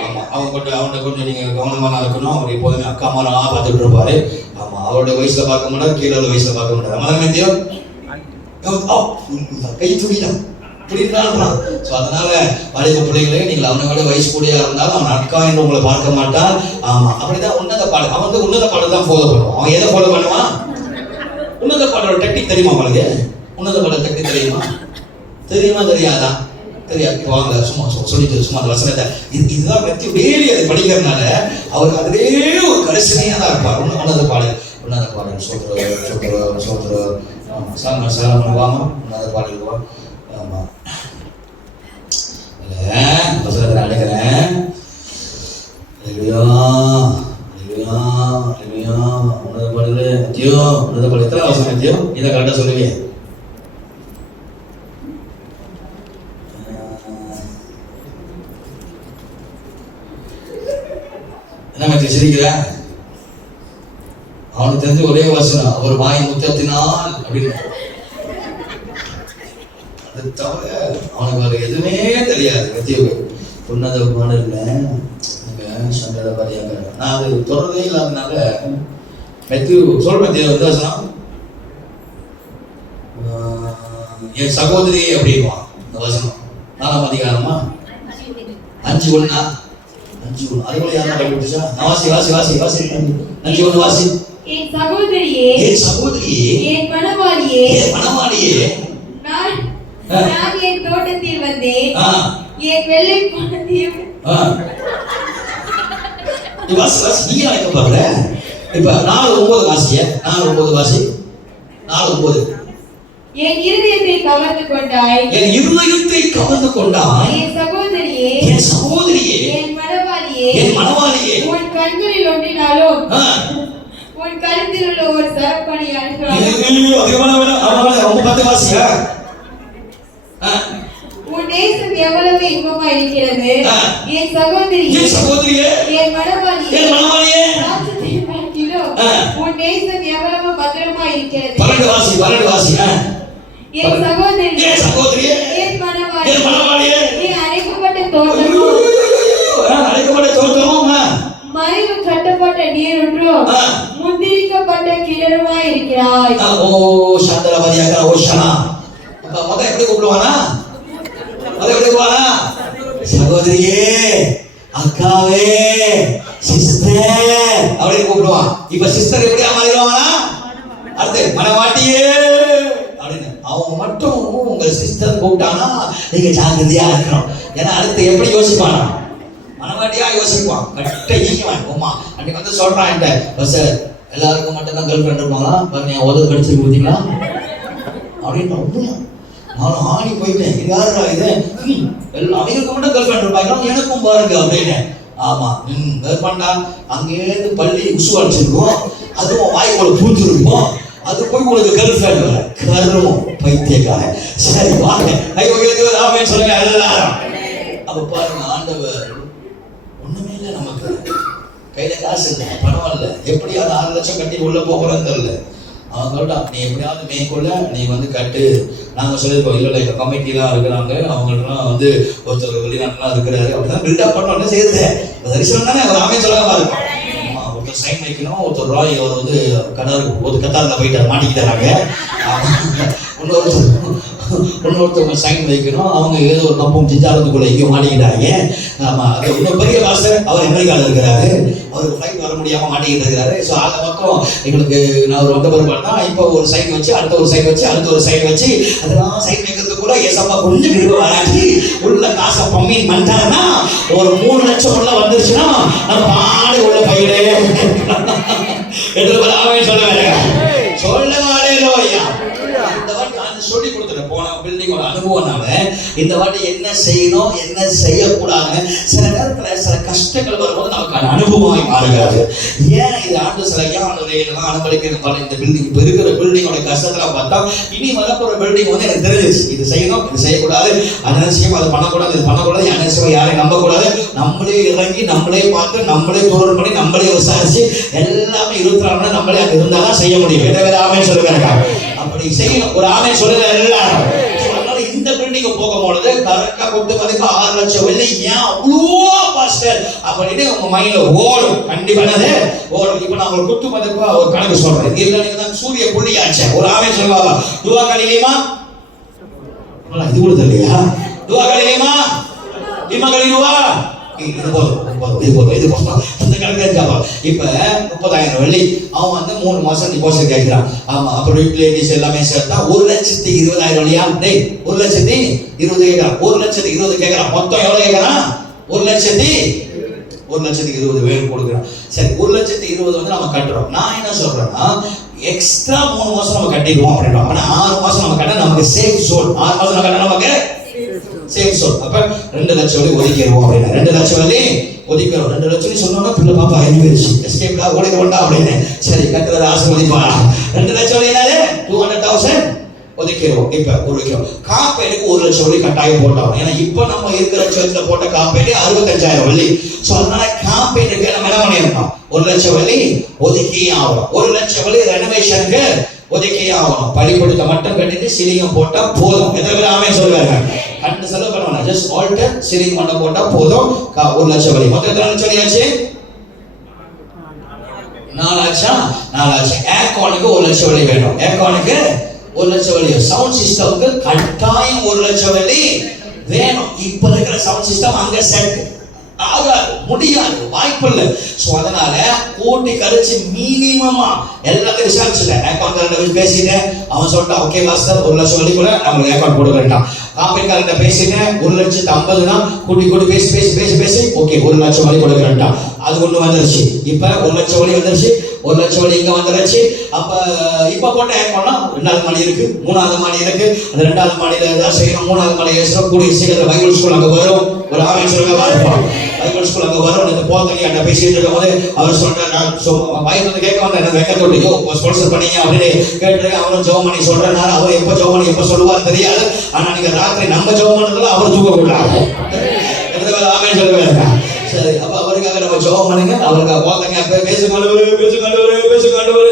ஆமா, அவங்க கொஞ்சம் நீங்க கவனமா இருக்கணும். அவர் எப்போதுமே அக்கா மாரா பார்த்துட்டு இருப்பாரு. ஆமா, அவருடைய வயசுல பார்க்க மாட்டார், கீழே உள்ள வயசுல பார்க்க மாட்டார். அதான் மெத்தியம் கை துடிதான் புரியுதுதான். ஸோ அதனால வாலிப பிள்ளைகளே, நீங்கள் அவனோட வயசு கூடியா இருந்தாலும் அவன் அக்கா என்று உங்களை பார்க்க மாட்டான். ஆமா, அப்படிதான் உன்னத பாடல். அவன் வந்து உன்னத பாடல் தான் ஃபாலோ பண்ணுவான். அவன் எதை ஃபாலோ பண்ணுவான்? உன்னத பாடலோட டெக்னிக் தெரியுமா உங்களுக்கு? உன்னத பாடல் டெக்னிக் தெரியுமா? தெரியுமா தெரியாதா? தெரியாது. வாங்க சும்மா சொல்லிட்டு சும்மா அந்த வசனத்தை இதுதான் பற்றி டெய்லி அதை படிக்கிறதுனால அவருக்கு அதிலே ஒரு கரிசனையாக தான் இருப்பார். உன்னத பாடல் உன்னத பாடல் சோதர சோதர சோதர சாம சாம வாமா உன்னத பாடல் வா. ஆமா, வசனத்தை அழைக்கிறேன். உன்னத பாடல் மத்தியோ உன்னத பாடல் எத்தனை வசனம் மத்தியோ? இதை கரெக்டாக சொல்லுவீங்க. என்ன சிரிக்கிற? அவனுக்கு தெரிஞ்ச ஒரே வசனம் அவர் வாய் முத்தத்தினால் அப்படின்னு. அது தவிர அவனுக்கு வேற எதுவுமே தெரியாது. மத்திய உன்னத பாடல்ல சண்டை பாரியாக நான் அது தொடர்றதே இல்லாதனால மெத்தியூ சொல். மத்திய வந்து வசனம் என் சகோதரி அப்படின்வான். இந்த வசனம் 4ஆம் அதிகாரமா 5:1 அதுக்குள்ள யாரா கண்டுபிடிச்சா? வாசி வாசி வாசி வாசி 5:1 வாசி. என் சகோதரியே, என் சகோதரியே, என் மணவாளியே, என் மணவாளியே, நான் என் தோட்டத்தில் வந்தேன். என் வெள்ளை குழந்தையும் வாசி வாசி. நீங்க என்ன பாக்குற? இப்ப 4:9 வாசிய. 4:9 வாசி. 4:9. என் இருதயத்தை கவர்ந்து கொண்டாய். என் இருதயத்தை கவர்ந்து கொண்டாய். என் சகோதரியே, என் சகோதரியே, என் மணவாளியே, என் மணவாளியே, உன் கண்களில் ஒன்றினாலும் உன் கழுத்தில் உள்ள ஒரு சரப்பணி உன் நேசம் எவ்வளவு இன்பமா இருக்கிறது. என் சகோதரியே, என் மணவாளியே, உன் நேசம் எவ்வளவு பத்திரமா இருக்கிறது. 12 வாசி. என் சகோதரியே, என் மணவாளியே, என் அழைக்கப்பட்ட தோட்டமும் மறைவு கட்டப்பட்ட நீரொன்றும் முந்திரிக்கப்பட்ட கிணறுமா இருக்கிறாய். ஓ சாந்தரவாதியாக ஓ ஷனா. அப்ப மத எப்படி கூப்பிடுவானா? சகோதரியே, அக்காவே, சிஸ்டர் அப்படின்னு கூப்பிடுவான். இப்ப சிஸ்டர் எப்படி மாறிடுவானா? அடுத்து மனவாட்டியே அப்படின்னு. அவங்க மட்டும் உங்க சிஸ்டர் கூப்பிட்டானா நீங்க ஜாக்கிரதையா இருக்கணும். ஏன்னா அடுத்து எப்படி யோசிப்பானா? மனவாட்டியா யோசிப்பான். கட்ட ஈக்குவான். உமா அன்னைக்கு வந்து சொல்றான் என்கிட்ட, சார் எல்லாருக்கும் மட்டும் தான் கேர்ள் ஃப்ரெண்ட் இருப்பாங்களா? பாருங்க என் உதவி கடிச்சிருக்கு பார்த்தீங்களா அப்படின்னு. உண்மையா நானும் ஆடி போயிட்டேன். இது யாருடா இது? எல்லாம் அவங்களுக்கு மட்டும் கேர்ள் ஃப்ரெண்ட் இருப்பாங்க, எனக்கும் பாருங்க அப்படின்னு. ஆமா, கேர்ள் ஃப்ரெண்டா அங்கேருந்து பள்ளி உசு அடிச்சிருக்கோம். அதுவும் வாய்க்குள்ள பூத்துருப்போம். அது போய் உங்களுக்கு கேர்ள் ஃப்ரெண்ட் வர கருவும் பைத்தியக்கார. சரி வாங்க ஆமே சொல்லுங்க எல்லாரும். அப்ப பாருங்க, ஆண்டவர் ஒண்ணுமே இல்லை, நமக்கு கையில காசு இல்லை, பணம் இல்லை, எப்படியாவது 6 லட்சம் கட்டி உள்ள போகிறோம் தெரியல. அவன் சொல்லிட்டான், நீ எப்படியாவது மேற்கொள்ள நீ வந்து கட்டு. நாங்கள் சொல்லியிருக்கோம், இல்லை எங்கள் கமிட்டிலாம் இருக்கிறாங்க, அவங்கள்ட்டலாம் வந்து ஒருத்தர் வெளிநாட்டுலாம் இருக்கிறாரு அப்படிதான் பில்டப் பண்ணோன்னே செய்யுது. தரிசனம் தானே ஒரு ஆமே சொல்லமா இருக்கும். ஒருத்தர் சைன் வைக்கணும், ஒருத்தர் ராய் அவர் வந்து கத்தாரில் போயிட்டார், மாட்டிக்கிட்டாங்க. இன்னொருத்தவங்க சைன் வைக்கணும், அவங்க ஏதோ ஒரு கம்பம் சிஞ்சாரத்துக்குள்ள எங்கேயோ மாட்டிக்கிட்டாங்க. ஆமா, அது இன்னும் பெரிய பாஸ்டர் அவர் அமெரிக்காவில் இருக்கிறாரு, அவருக்கு ஃப்ளைட் வர முடியாம மாட்டிக்கிட்டு இருக்கிறாரு. ஸோ அதை பக்கம் எங்களுக்கு நான் ஒரு வந்த பிறகு தான் இப்போ ஒரு சைன் வச்சு அடுத்த ஒரு சைன் வச்சு அடுத்த ஒரு சைன் வச்சு அதெல்லாம் சைன் வைக்கிறது கூட ஏசப்பா கொஞ்சம் கிருபை வராட்டி உள்ள காசை பம்மி பண்ணிட்டாங்கன்னா ஒரு 3 லட்சம் உள்ள வந்துருச்சுன்னா நம்ம பாடு உள்ள பையிலே எடுத்து சொல்ல வேண்டாம், சொல்ல மாட்டேன். இந்த வாட்டி சொல்லி கொடுத்துட்டு போன பில்டிங்கோட அனுபவம்னால இந்த வாட்டி என்ன செய்யணும் என்ன செய்யக்கூடாது, சில நேரத்தில் சில கஷ்டங்கள் வரும்போது நமக்கு அந்த அனுபவமாய் மாறுகிறது. ஏன் இது ஆண்டு சில இதெல்லாம் அனுபவிக்கிறது இந்த பில்டிங் இப்போ இருக்கிற பில்டிங்கோட கஷ்டத்தில் பார்த்தா இனி வரப்போற பில்டிங் வந்து எனக்கு தெரிஞ்சிச்சு, இது செய்யணும் இது செய்யக்கூடாது, அனவசியம் அதை பண்ணக்கூடாது இது பண்ணக்கூடாது, அனவசியம் யாரையும் நம்பக்கூடாது, நம்மளே இறங்கி நம்மளே பார்த்து நம்மளே தூரம் பண்ணி நம்மளே விசாரிச்சு எல்லாமே 24 மணி நம்மளே அங்கே இருந்தால் தான் செய்ய முடியும். வேற ஆமே சொல்லுவாங்க, அப்படி செய்யணும். ஒரு ஆமே சொல்லுங்க எல்லாரும். இந்த பில்டிங் போகும்பொழுது கரெக்டா கொண்டு வந்து 6 லட்சம் வெள்ளி ஏன் அவ்வளோ பாஸ்டர் அப்படின்னு உங்க மைண்ட்ல ஓடும், கண்டிப்பானது ஓடும். இப்போ நான் ஒரு குத்து மதிப்பா ஒரு கணக்கு சொல்றேன், இல்ல நீங்க தான் சூரிய புள்ளியாச்சு. ஒரு ஆமே சொல்லுவாங்க, துவா கழியுமா, இது கூட தெரியலையா, துவா கழியுமா இம்மா கழிவுவா, இது போதும் இந்த கணக்கு. இப்ப 30,000 வெள்ளி அவன் வந்து 3 மாசம் டிபாசிட் கேட்கிறான். ஆமா, அப்புறம் யூட்டிலிட்டிஸ் எல்லாமே சேர்த்தா 1,20,000 வெள்ளியா, 1,20,000 கேட்கிறான், 1,20,000 கேட்கிறான். மொத்தம் எவ்வளவு கேட்கிறான், 1,20,000 கொடுக்குறான். சரி, 1,20,000 வந்து நம்ம கட்டுறோம். நான் என்ன சொல்றேன்னா எக்ஸ்ட்ரா 3 மாசம் நம்ம கட்டிடுவோம் அப்படின்றோம். ஆனா 6 மாசம் நம்ம கட்ட நமக்கு சேஃப் ஜோன். 6 மாசம் நம்ம கட்ட நமக்கு சேஃப் ஜோன். அப்ப 2 லட்சம் வெள்ளி ஒதுக்கிடுவோம் அப்படின்னா 2 லட்சம் வெள்ளி ஒதுக்கிறோம். 2 லட்சம் சொன்னோம்னா பிள்ளை பாப்பா எனிவேஸ் எஸ்கேப்டா ஓடிடுவோண்டா அப்படின்னு. சரி, கட்டுறது ஆசீர்வதிப்பா. 2 லட்சம் வெள்ளி என்னது 200,000 ஒதுக்கிடுவோம். இப்ப ஒதுக்கிறோம். காப்பீடுக்கு 1 லட்சம் வெள்ளி கட்டாயம் போட்டோம். ஏன்னா இப்ப நம்ம இருக்கிற சேர்த்துல போட்ட காப்பீடு 65,000 வெள்ளி. சோ அதனால காப்பீடுக்கு நம்ம என்ன பண்ணிருக்கோம், 1 லட்சம் வெள்ளி ஒதுக்கி ஆகணும். 1 லட்சம் வெள்ளி ரெனோவேஷனுக்கு ஒதுக்கி ஆகணும். பள்ளிக்கூடத்தை மட்டும் கட்டிட்டு சீலிங் போட்டா போதும். எத்தனை பேர் ஆமே சொல்லுவாங்க, கண்டு செலவு பண்ணுவாங்க, ஜஸ்ட் ஆல்டர் சீலிங் மட்டும் போட்டா போதும். 1 லட்சம் வெள்ளி. மொத்தம் எத்தனை லட்சம் வெள்ளியாச்சு, 4 லட்சம். ஏர்கானுக்கு 1 லட்சம் வெள்ளி வேணும். ஏர்கானுக்கு 1 லட்சம் வெள்ளி. சவுண்ட் சிஸ்டம்க்கு கட்டாயம் 1 லட்சம் வெள்ளி வேணும். இப்ப இருக்கிற சவுண்ட் சிஸ்டம் அங்க செட் ஆகாது, முடியாது, வாய்ப்பு இல்லை. சோ அதனால கூட்டி கழிச்சு மினிமமா எல்லாத்தையும் விசாரிச்சுட்டேன். அக்கௌண்ட் பேசிட்டேன், அவன் சொல்லிட்டான் ஓகே மாஸ்டர் 1 லட்சம் வெள்ளி கூட நம்மளுக்கு அக்கௌண்ட் கொடுக்கட்டான். காப்பீட்காரன் பேசிட்டேன், 1,50,000 கூட்டி பேசி ஓகே 1 லட்சம் வெள்ளி கொடுக்கட்டான். அது ஒண்ணு வந்துருச்சு. இப்ப 1 லட்சம் வெள்ளி வந்துருச்சு, 1 லட்சம் வெள்ளி இங்க வந்துருச்சு. அப்ப இப்ப போட்ட ஏக்கோனா 2வது மாடி இருக்கு, 3வது மாடி இருக்கு. அந்த 2வது மாடியில ஏதாவது செய்யணும், 3வது மாடி ஏசுறோம். கூடிய சீக்கிரம் பைபிள் ஸ்கூல் அங்க வரும். ஒரு ஆமே சொல்லுங்க பார்ப்போம், பைபிள் ஸ்கூல் அங்க வரும். இந்த போத்தங்க அந்த பேசிட்டு இருக்கும்போது அவர் சொல்றாரு, நான் பைபிள் வந்து கேட்க வந்தேன், என்ன வெக்க தொட்டு ஸ்பான்சர் பண்ணீங்க அப்படின்னு கேட்டு அவரும் ஜெபம் பண்ணி சொல்றாரு. அவர் எப்ப ஜெபம் பண்ணி எப்ப சொல்லுவார் தெரியாது. ஆனா நீங்க ராத்திரி நம்ம ஜெபம் பண்ணதுல அவர் தூக்க கூடாது. ஆமே சொல்லுவாங்க. சரி, அப்ப அவருக்காக நம்ம ஜெபம் பண்ணுங்க. அவருக்காக போத்தங்க பேசுங்க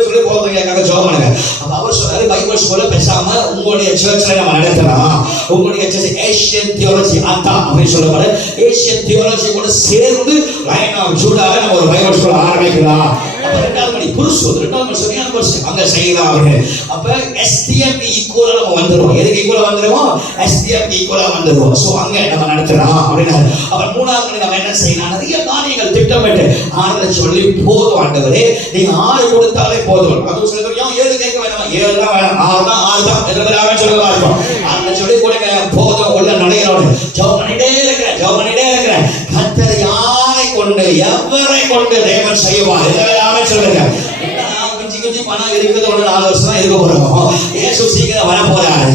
சொல்லி போத்தங்க ஜெபம் பண்ணுங்க. அப்ப அவர் சொல்றாரு பைபிள் ஸ்கூல்ல பேசாம உங்களுடைய சர்ச்ல நம்ம நடத்தலாம். உங்களுடைய சர்ச் ஏசியன் தியாலஜி ஆத்தா அப்படின்னு சொல்லுவாரு. ஏசியன் தியாலஜி கூட சேர்ந்து லைன் ஆஃப் ஜூடால நம்ம ஒரு பைபிள் ஸ்கூல் ஆரம்பிக்கலாம். அப்ப 2வது மணி புருஷு 2வது மணி சரியான புருஷு அங்க செய்யலாம் அப்படின்னு. அப்ப எஸ்டிஎம் ஈக்குவலா நம்ம வந்துருவோம். எதுக்கு ஈக்குவலா வந்துருவோம், எஸ்டிஎம் ஈக்குவலா வந்துருவோம். சோ அங்க நம்ம நடத்தலாம் அப்படின்னு. அப்ப 3வது மணி நம்ம என்ன செய்யலாம், நிறைய காரியங்கள் திட்டமிட்டு 6 லட்சம் வெள்ளி போதும் ஆண்டவரே, நீங்க 6 கொடுத்தாலே போதும். அது சில பேர் 7 கேட்க வேண்டாம், 7 தான் வேணும், 6 தான் எதிர்பார்க்க சொல்லுவா இருக்கும். 6 லட்சம் வெள்ளி கொடுங்க போதும், உள்ள நடைகிறோம். ஜெபம் பண்ணிட்டே இருக்கிறேன். கர்த்தர் யாரை கொண்டு எவரை கொண்டு தேவன் செய்வார். எல்லாமே சொல்லுங்க. குஞ்சு பணம் இருக்குது, ஒரு 4 வருஷம் தான் இருக்க போறோம். இயேசு சீக்கிரம் வர போறாரு.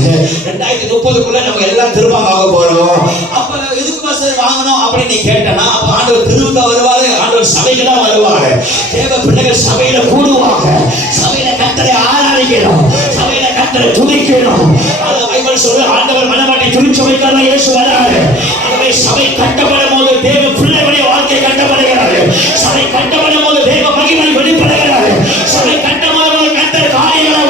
2030க்குள்ள நம்ம எல்லாம் திரும்ப வாங்க போறோம். அப்ப எதுக்கு மாஸ்டர் வாங்கணும் அப்படின்னு நீ கேட்டனா, அப்ப ஆண்டவர் திரும்ப வருவாரு, ஆண்டவர் சபைக்கு தான் வருவாரு. தேவ பிள்ளைகள் சபையில கூடுவாங்க, சபையில கர்த்தரை ஆராதிக்கணும், சபையில கர்த்தரை துதிக்கணும். அத பைபிள் சொல்ற ஆண்டவர் மனமாட்டி திருச்சபைக்காக இயேசு வராரு. ஆகவே சபை கட்டப்படும் போது தேவ பிள்ளைகளுடைய வாழ்க்கை கட்டப்படுகிறது. சபை கட்டப்படும் போது தேவ மகிமை வெளிப்படுகிறது. சபை கட்டப்படும் போது கர்த்தர் காரியங்களை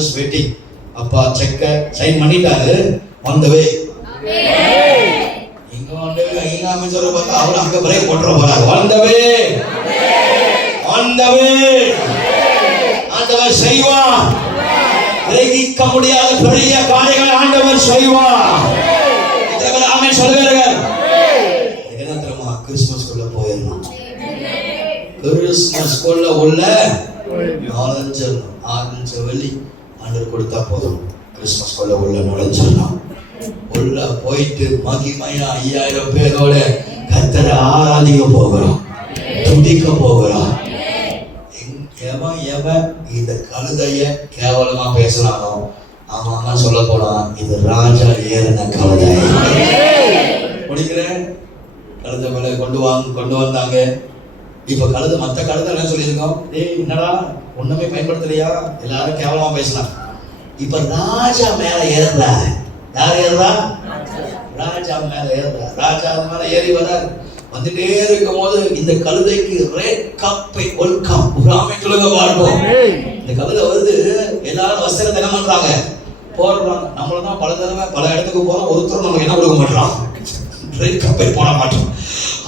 ஃபாதர்ஸ் வெட்டிங். அப்பா செக்க சைன் பண்ணிட்டாரு. ஆன் த வே. இங்க வந்து ஐநாமே சொல்ற பார்த்தா அவர் அங்க பிரேக் போட்டுற போறாரு. On the way, on the way. ஆண்டவர் செய்வார். கிரகிக்க முடியாத பெரிய காரியங்களை ஆண்டவர் செய்வார். ஆமென் சொல்லுங்கள். என்ன தெரியுமா, கிறிஸ்மஸ்க்குள்ள போயிடணும். கிறிஸ்மஸ்க்குள்ள உள்ள ஆரஞ்சு வெள்ளி ஆண்டவர் கொடுத்தா போதும். கிறிஸ்மஸ்க்குள்ள உள்ள நுழைஞ்சிடலாம். உள்ள போயிட்டு மகிமையா 5000 பேரோட கர்த்தரை ஆராதிக்க போகிறோம், துதிக்க போகிறோம். எவன் இந்த கழுதைய கேவலமா பேசுறானோ அவன் சொல்ல போனான், இது ராஜா ஏறின கழுதை. முடிக்கிறேன். கழுதை மேல கொண்டு வந்தாங்க. இப்ப கழுதை, மற்ற கழுதை என்ன சொல்லியிருக்கோம், ஏய் என்னடா ஒண்ணுமே பயன்படுத்தலையா, எல்லாரும் கேவலமா பேசினாங்க. இப்ப ராஜா மேல ஏறுறா. யார் ஏறுறா? ராஜா மேல ஏறுறா. ராஜா மேல ஏறி வர்றாரு. வந்துட்டே இருக்கும் போது இந்த கழுதைக்கு ரெட் கப்பை வெல்கம் சொல்லுங்க பார்ப்போம். இந்த கழுதை வருது. எல்லாரும் வஸ்திரம் தினம் பண்றாங்க, போடுறாங்க. நம்மளதான் பல தடவை பல இடத்துக்கு போறோம், ஒருத்தரும் நமக்கு என்ன கொடுக்க மாட்டோம், ரெட் கப்பை போட மாட்டோம்.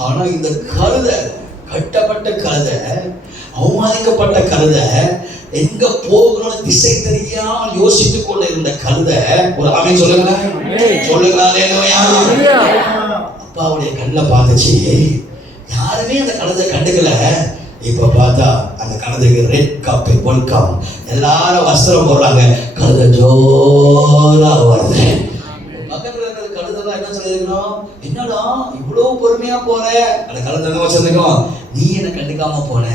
ஆனா இந்த கழுதை, கட்டப்பட்ட கழுதை, அவமானிக்கப்பட்ட கழுதை, எங்க போகணும்னு திசை தெரியாமல் யோசித்துக் கொண்டு இருந்த கழுதை ஒரு ஆமென் சொல்லுங்களா. அப்பாவுடைய கண்ணில் பார்த்துச்சு. யாருமே அந்த கழுதை கண்டுக்கல. இப்ப பார்த்தா அந்த கழுதைக்கு ரெட் கப் வெல்கம். எல்லாரும் வஸ்திரம் போடுறாங்க. கழுதை ஜோரா வருது. பக்கத்துல இருக்கிற கழுதை என்ன சொல்லிருக்கணும், என்னடா இவ்வளவு பொறுமையா போற. அந்த கழுதை என்ன வச்சிருக்கோம், நீ என்ன கண்டுக்காம போன,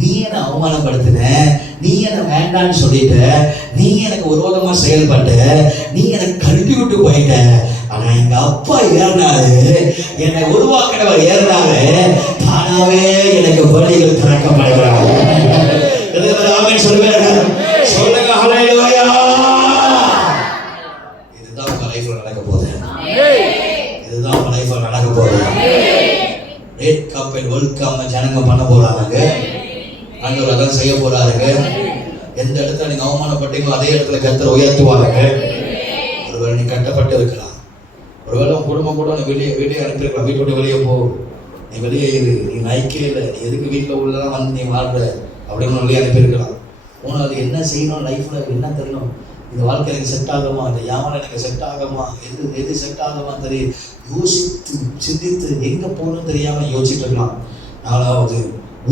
நீ என்ன அவமானப்படுத்தின, நீ என்ன வேண்டான்னு சொல்லிட்ட, நீ எனக்கு விரோதமா செயல்பட்ட, நீ எனக்கு கழுவி விட்டு போயிட்ட. ஆனா எங்க அப்பா ஏறினாரு, என்னை உருவாக்கினவர் ஏறினாரு, தானாவே எனக்கு வழிகள் திறக்கப்படுகிறார். ஆமென் சொல்லுவார்கள். சொல்லுங்க ஹல்லேலூயா. இதுதான் உங்க லைஃப்ல நடக்க போகுது. இதுதான் உங்க லைஃப்ல நடக்க போகுது. ரெட் கப் வெல்கம் ஜனங்க பண்ண போறாங்க. ஆண்டவர் அதான் செய்ய போறாருங்க. எந்த இடத்துல நீங்க அவமானப்பட்டீங்களோ அதே இடத்துல கர்த்தர் உயர்த்துவாருங்க. ஒருவேளை நீ கட்டப்பட்டு இருக்கலாம், ஒருவேளை உன் குடும்பம் கூட வெளியே அனுப்பியிருக்கலாம். வீட்டை விட்டு வெளியே போ, நீ வெளியே இரு, நீ நைக்கே இல்லை, நீ எதுக்கு வீட்டில் உள்ளதான் வந்து நீ வாழ்ற அப்படின்னு வெளியே அனுப்பியிருக்கலாம். உனக்கு அது என்ன செய்யணும், லைஃப்ல என்ன தெரியணும், இந்த வாழ்க்கை எனக்கு செட் ஆகுமா, இந்த யாமலை எனக்கு செட் ஆகுமா, எது செட் ஆகுமா தெரியும், யோசித்து சிந்தித்து எங்க போகணும்னு தெரியாம யோசிச்சுட்டு இருக்கலாம். நாலாவது,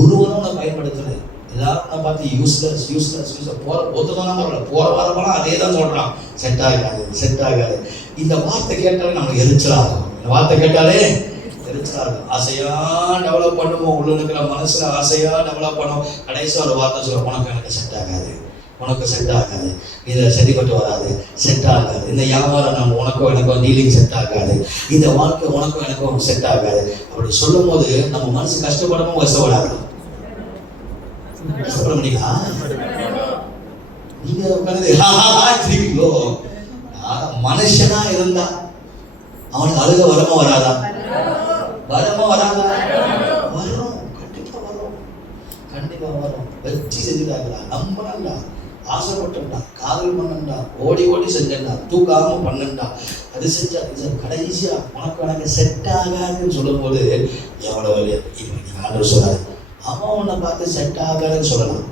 ஒருவனும் உன்னை பயன்படுத்தலை. எல்லாரும் நான் பார்த்து யூஸ்லெஸ் போற வாரமெல்லாம் அதே தான் சொல்றான், செட் ஆகாது. இந்த வார்த்தை கேட்டாலே நமக்கு எரிச்சலாகும். இந்த வார்த்தை கேட்டாலே எரிச்சலாகும். ஆசையா டெவலப் பண்ணுவோம், உள்ள இருக்கிற மனசுல ஆசையா டெவலப் பண்ணுவோம். கடைசியா ஒரு வார்த்தை சொல்ல, எனக்கு செட் ஆகாது, இதை சரிப்பட்டு வராது, செட் ஆகாது. இந்த வியாபாரம் உனக்கும் டீலிங் செட் ஆகாது, இந்த வாழ்க்கை உனக்கும் எனக்கும் செட் ஆகாது. அப்படி சொல்லும் போது நம்ம மனசு கஷ்டப்படவும் கஷ்டப்படாது. கஷ்டப்பட முடியுங்களா? நீங்க உட்காந்து மனுஷனா இருந்தா அவனுக்கு அழுக வரமா வராதா? வரும். கண்டிப்பா வரும். வச்சு செஞ்சுட்டாங்களா, நம்பனா, ஆசைப்பட்டா, காதல் பண்ணா, ஓடி செஞ்சா, தூக்காம பண்ணா, அது செஞ்சா கடைசியா உனக்கு எனக்கு செட் ஆகாதுன்னு சொல்லும் போது எவ்வளவு வழியா ஆண்டவர் சொல்றாரு. அவன் உன்னை பார்த்து செட் ஆகாதுன்னு சொல்லலாம்,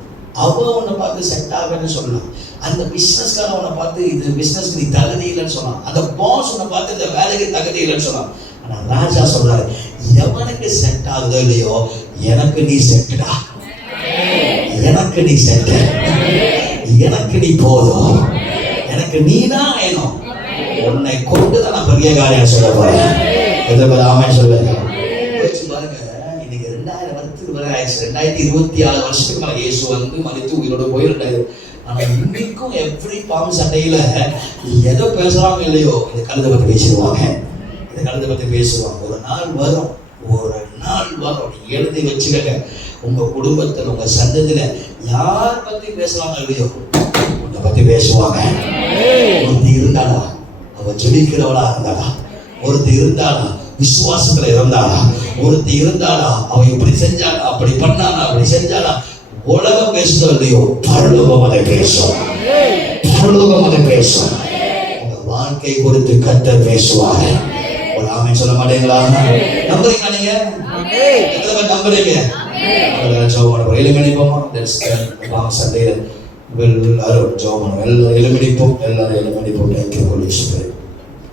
அவன் உன்னை பார்த்து செட் ஆகுன்னு சொல்லலாம், அந்த பிசினஸ்காரன் உன்னை பார்த்து இது பிசினஸ்க்கு நீ தகுதி இல்லைன்னு சொல்லலாம், அந்த பாஸ் உன்னை பார்த்து இந்த வேலைக்கு தகுதி இல்லைன்னு சொல்லலாம். ஆனா ராஜா சொல்றாரு, எவனுக்கு செட் ஆகுதோ இல்லையோ எனக்கு நீ செட்டுடா, எனக்கு நீ செட்டு, எனக்கு நீ போதும், எனக்கு நீ தான் வேணும், உன்னை கொண்டு தான் நான் பெரிய காரியம் சொல்ல போறேன். ஆமென் சொல்லுங்க. பாருங்க, இன்னைக்கு 2000 வருஷத்துக்கு மேல ஆயிடுச்சு. 2026 வருஷத்துக்கு மேல இயேசு வந்து மரித்து உயிரோட போயிருந்தாரு. ஆனா இன்னைக்கும் எவ்ரி பாம் சண்டையில எதை பேசுறாங்க இல்லையோ இந்த கழுதை பத்தி பேசுவாங்க, இந்த கழுதை பத்தி பேசுவாங்க. ஒரு நாள் வரும், நீ எழுதி வச்சுக்கங்க. உங்க குடும்பத்துல உங்க சந்ததியில யார் பத்தி பேசுறாங்க இல்லையோ உன்னை பத்தி பேசுவாங்க. ஒருத்தி இருந்தாளா, அவ ஜெபிக்கிறவளா இருந்தாளா, ஒருத்தி இருந்தாளா விசுவாசத்துல இருந்தாளா, ஒருத்தி இருந்தாளா அவ இப்படி செஞ்சாளா, அப்படி பண்ணாளா, அப்படி செஞ்சாளா, உலகம் பேசுதோ இல்லையோ பரலோகம் அதை பேசும். பரலோகம் அதை பேசும். உங்க வாழ்க்கை குறித்து கர்த்தர் பேசுவார். ஒரு ஆமென் சொல்ல மாட்டீங்களா? நம்புறீங்களா நீங்க? எத்தனை பேர் நம்புறீங்க? எலிமினிப்போமா? சண்டே எல்லாரும் ஜோம் எல்லாரும் எலிமினிப்போம். Thank you, Holy Spirit.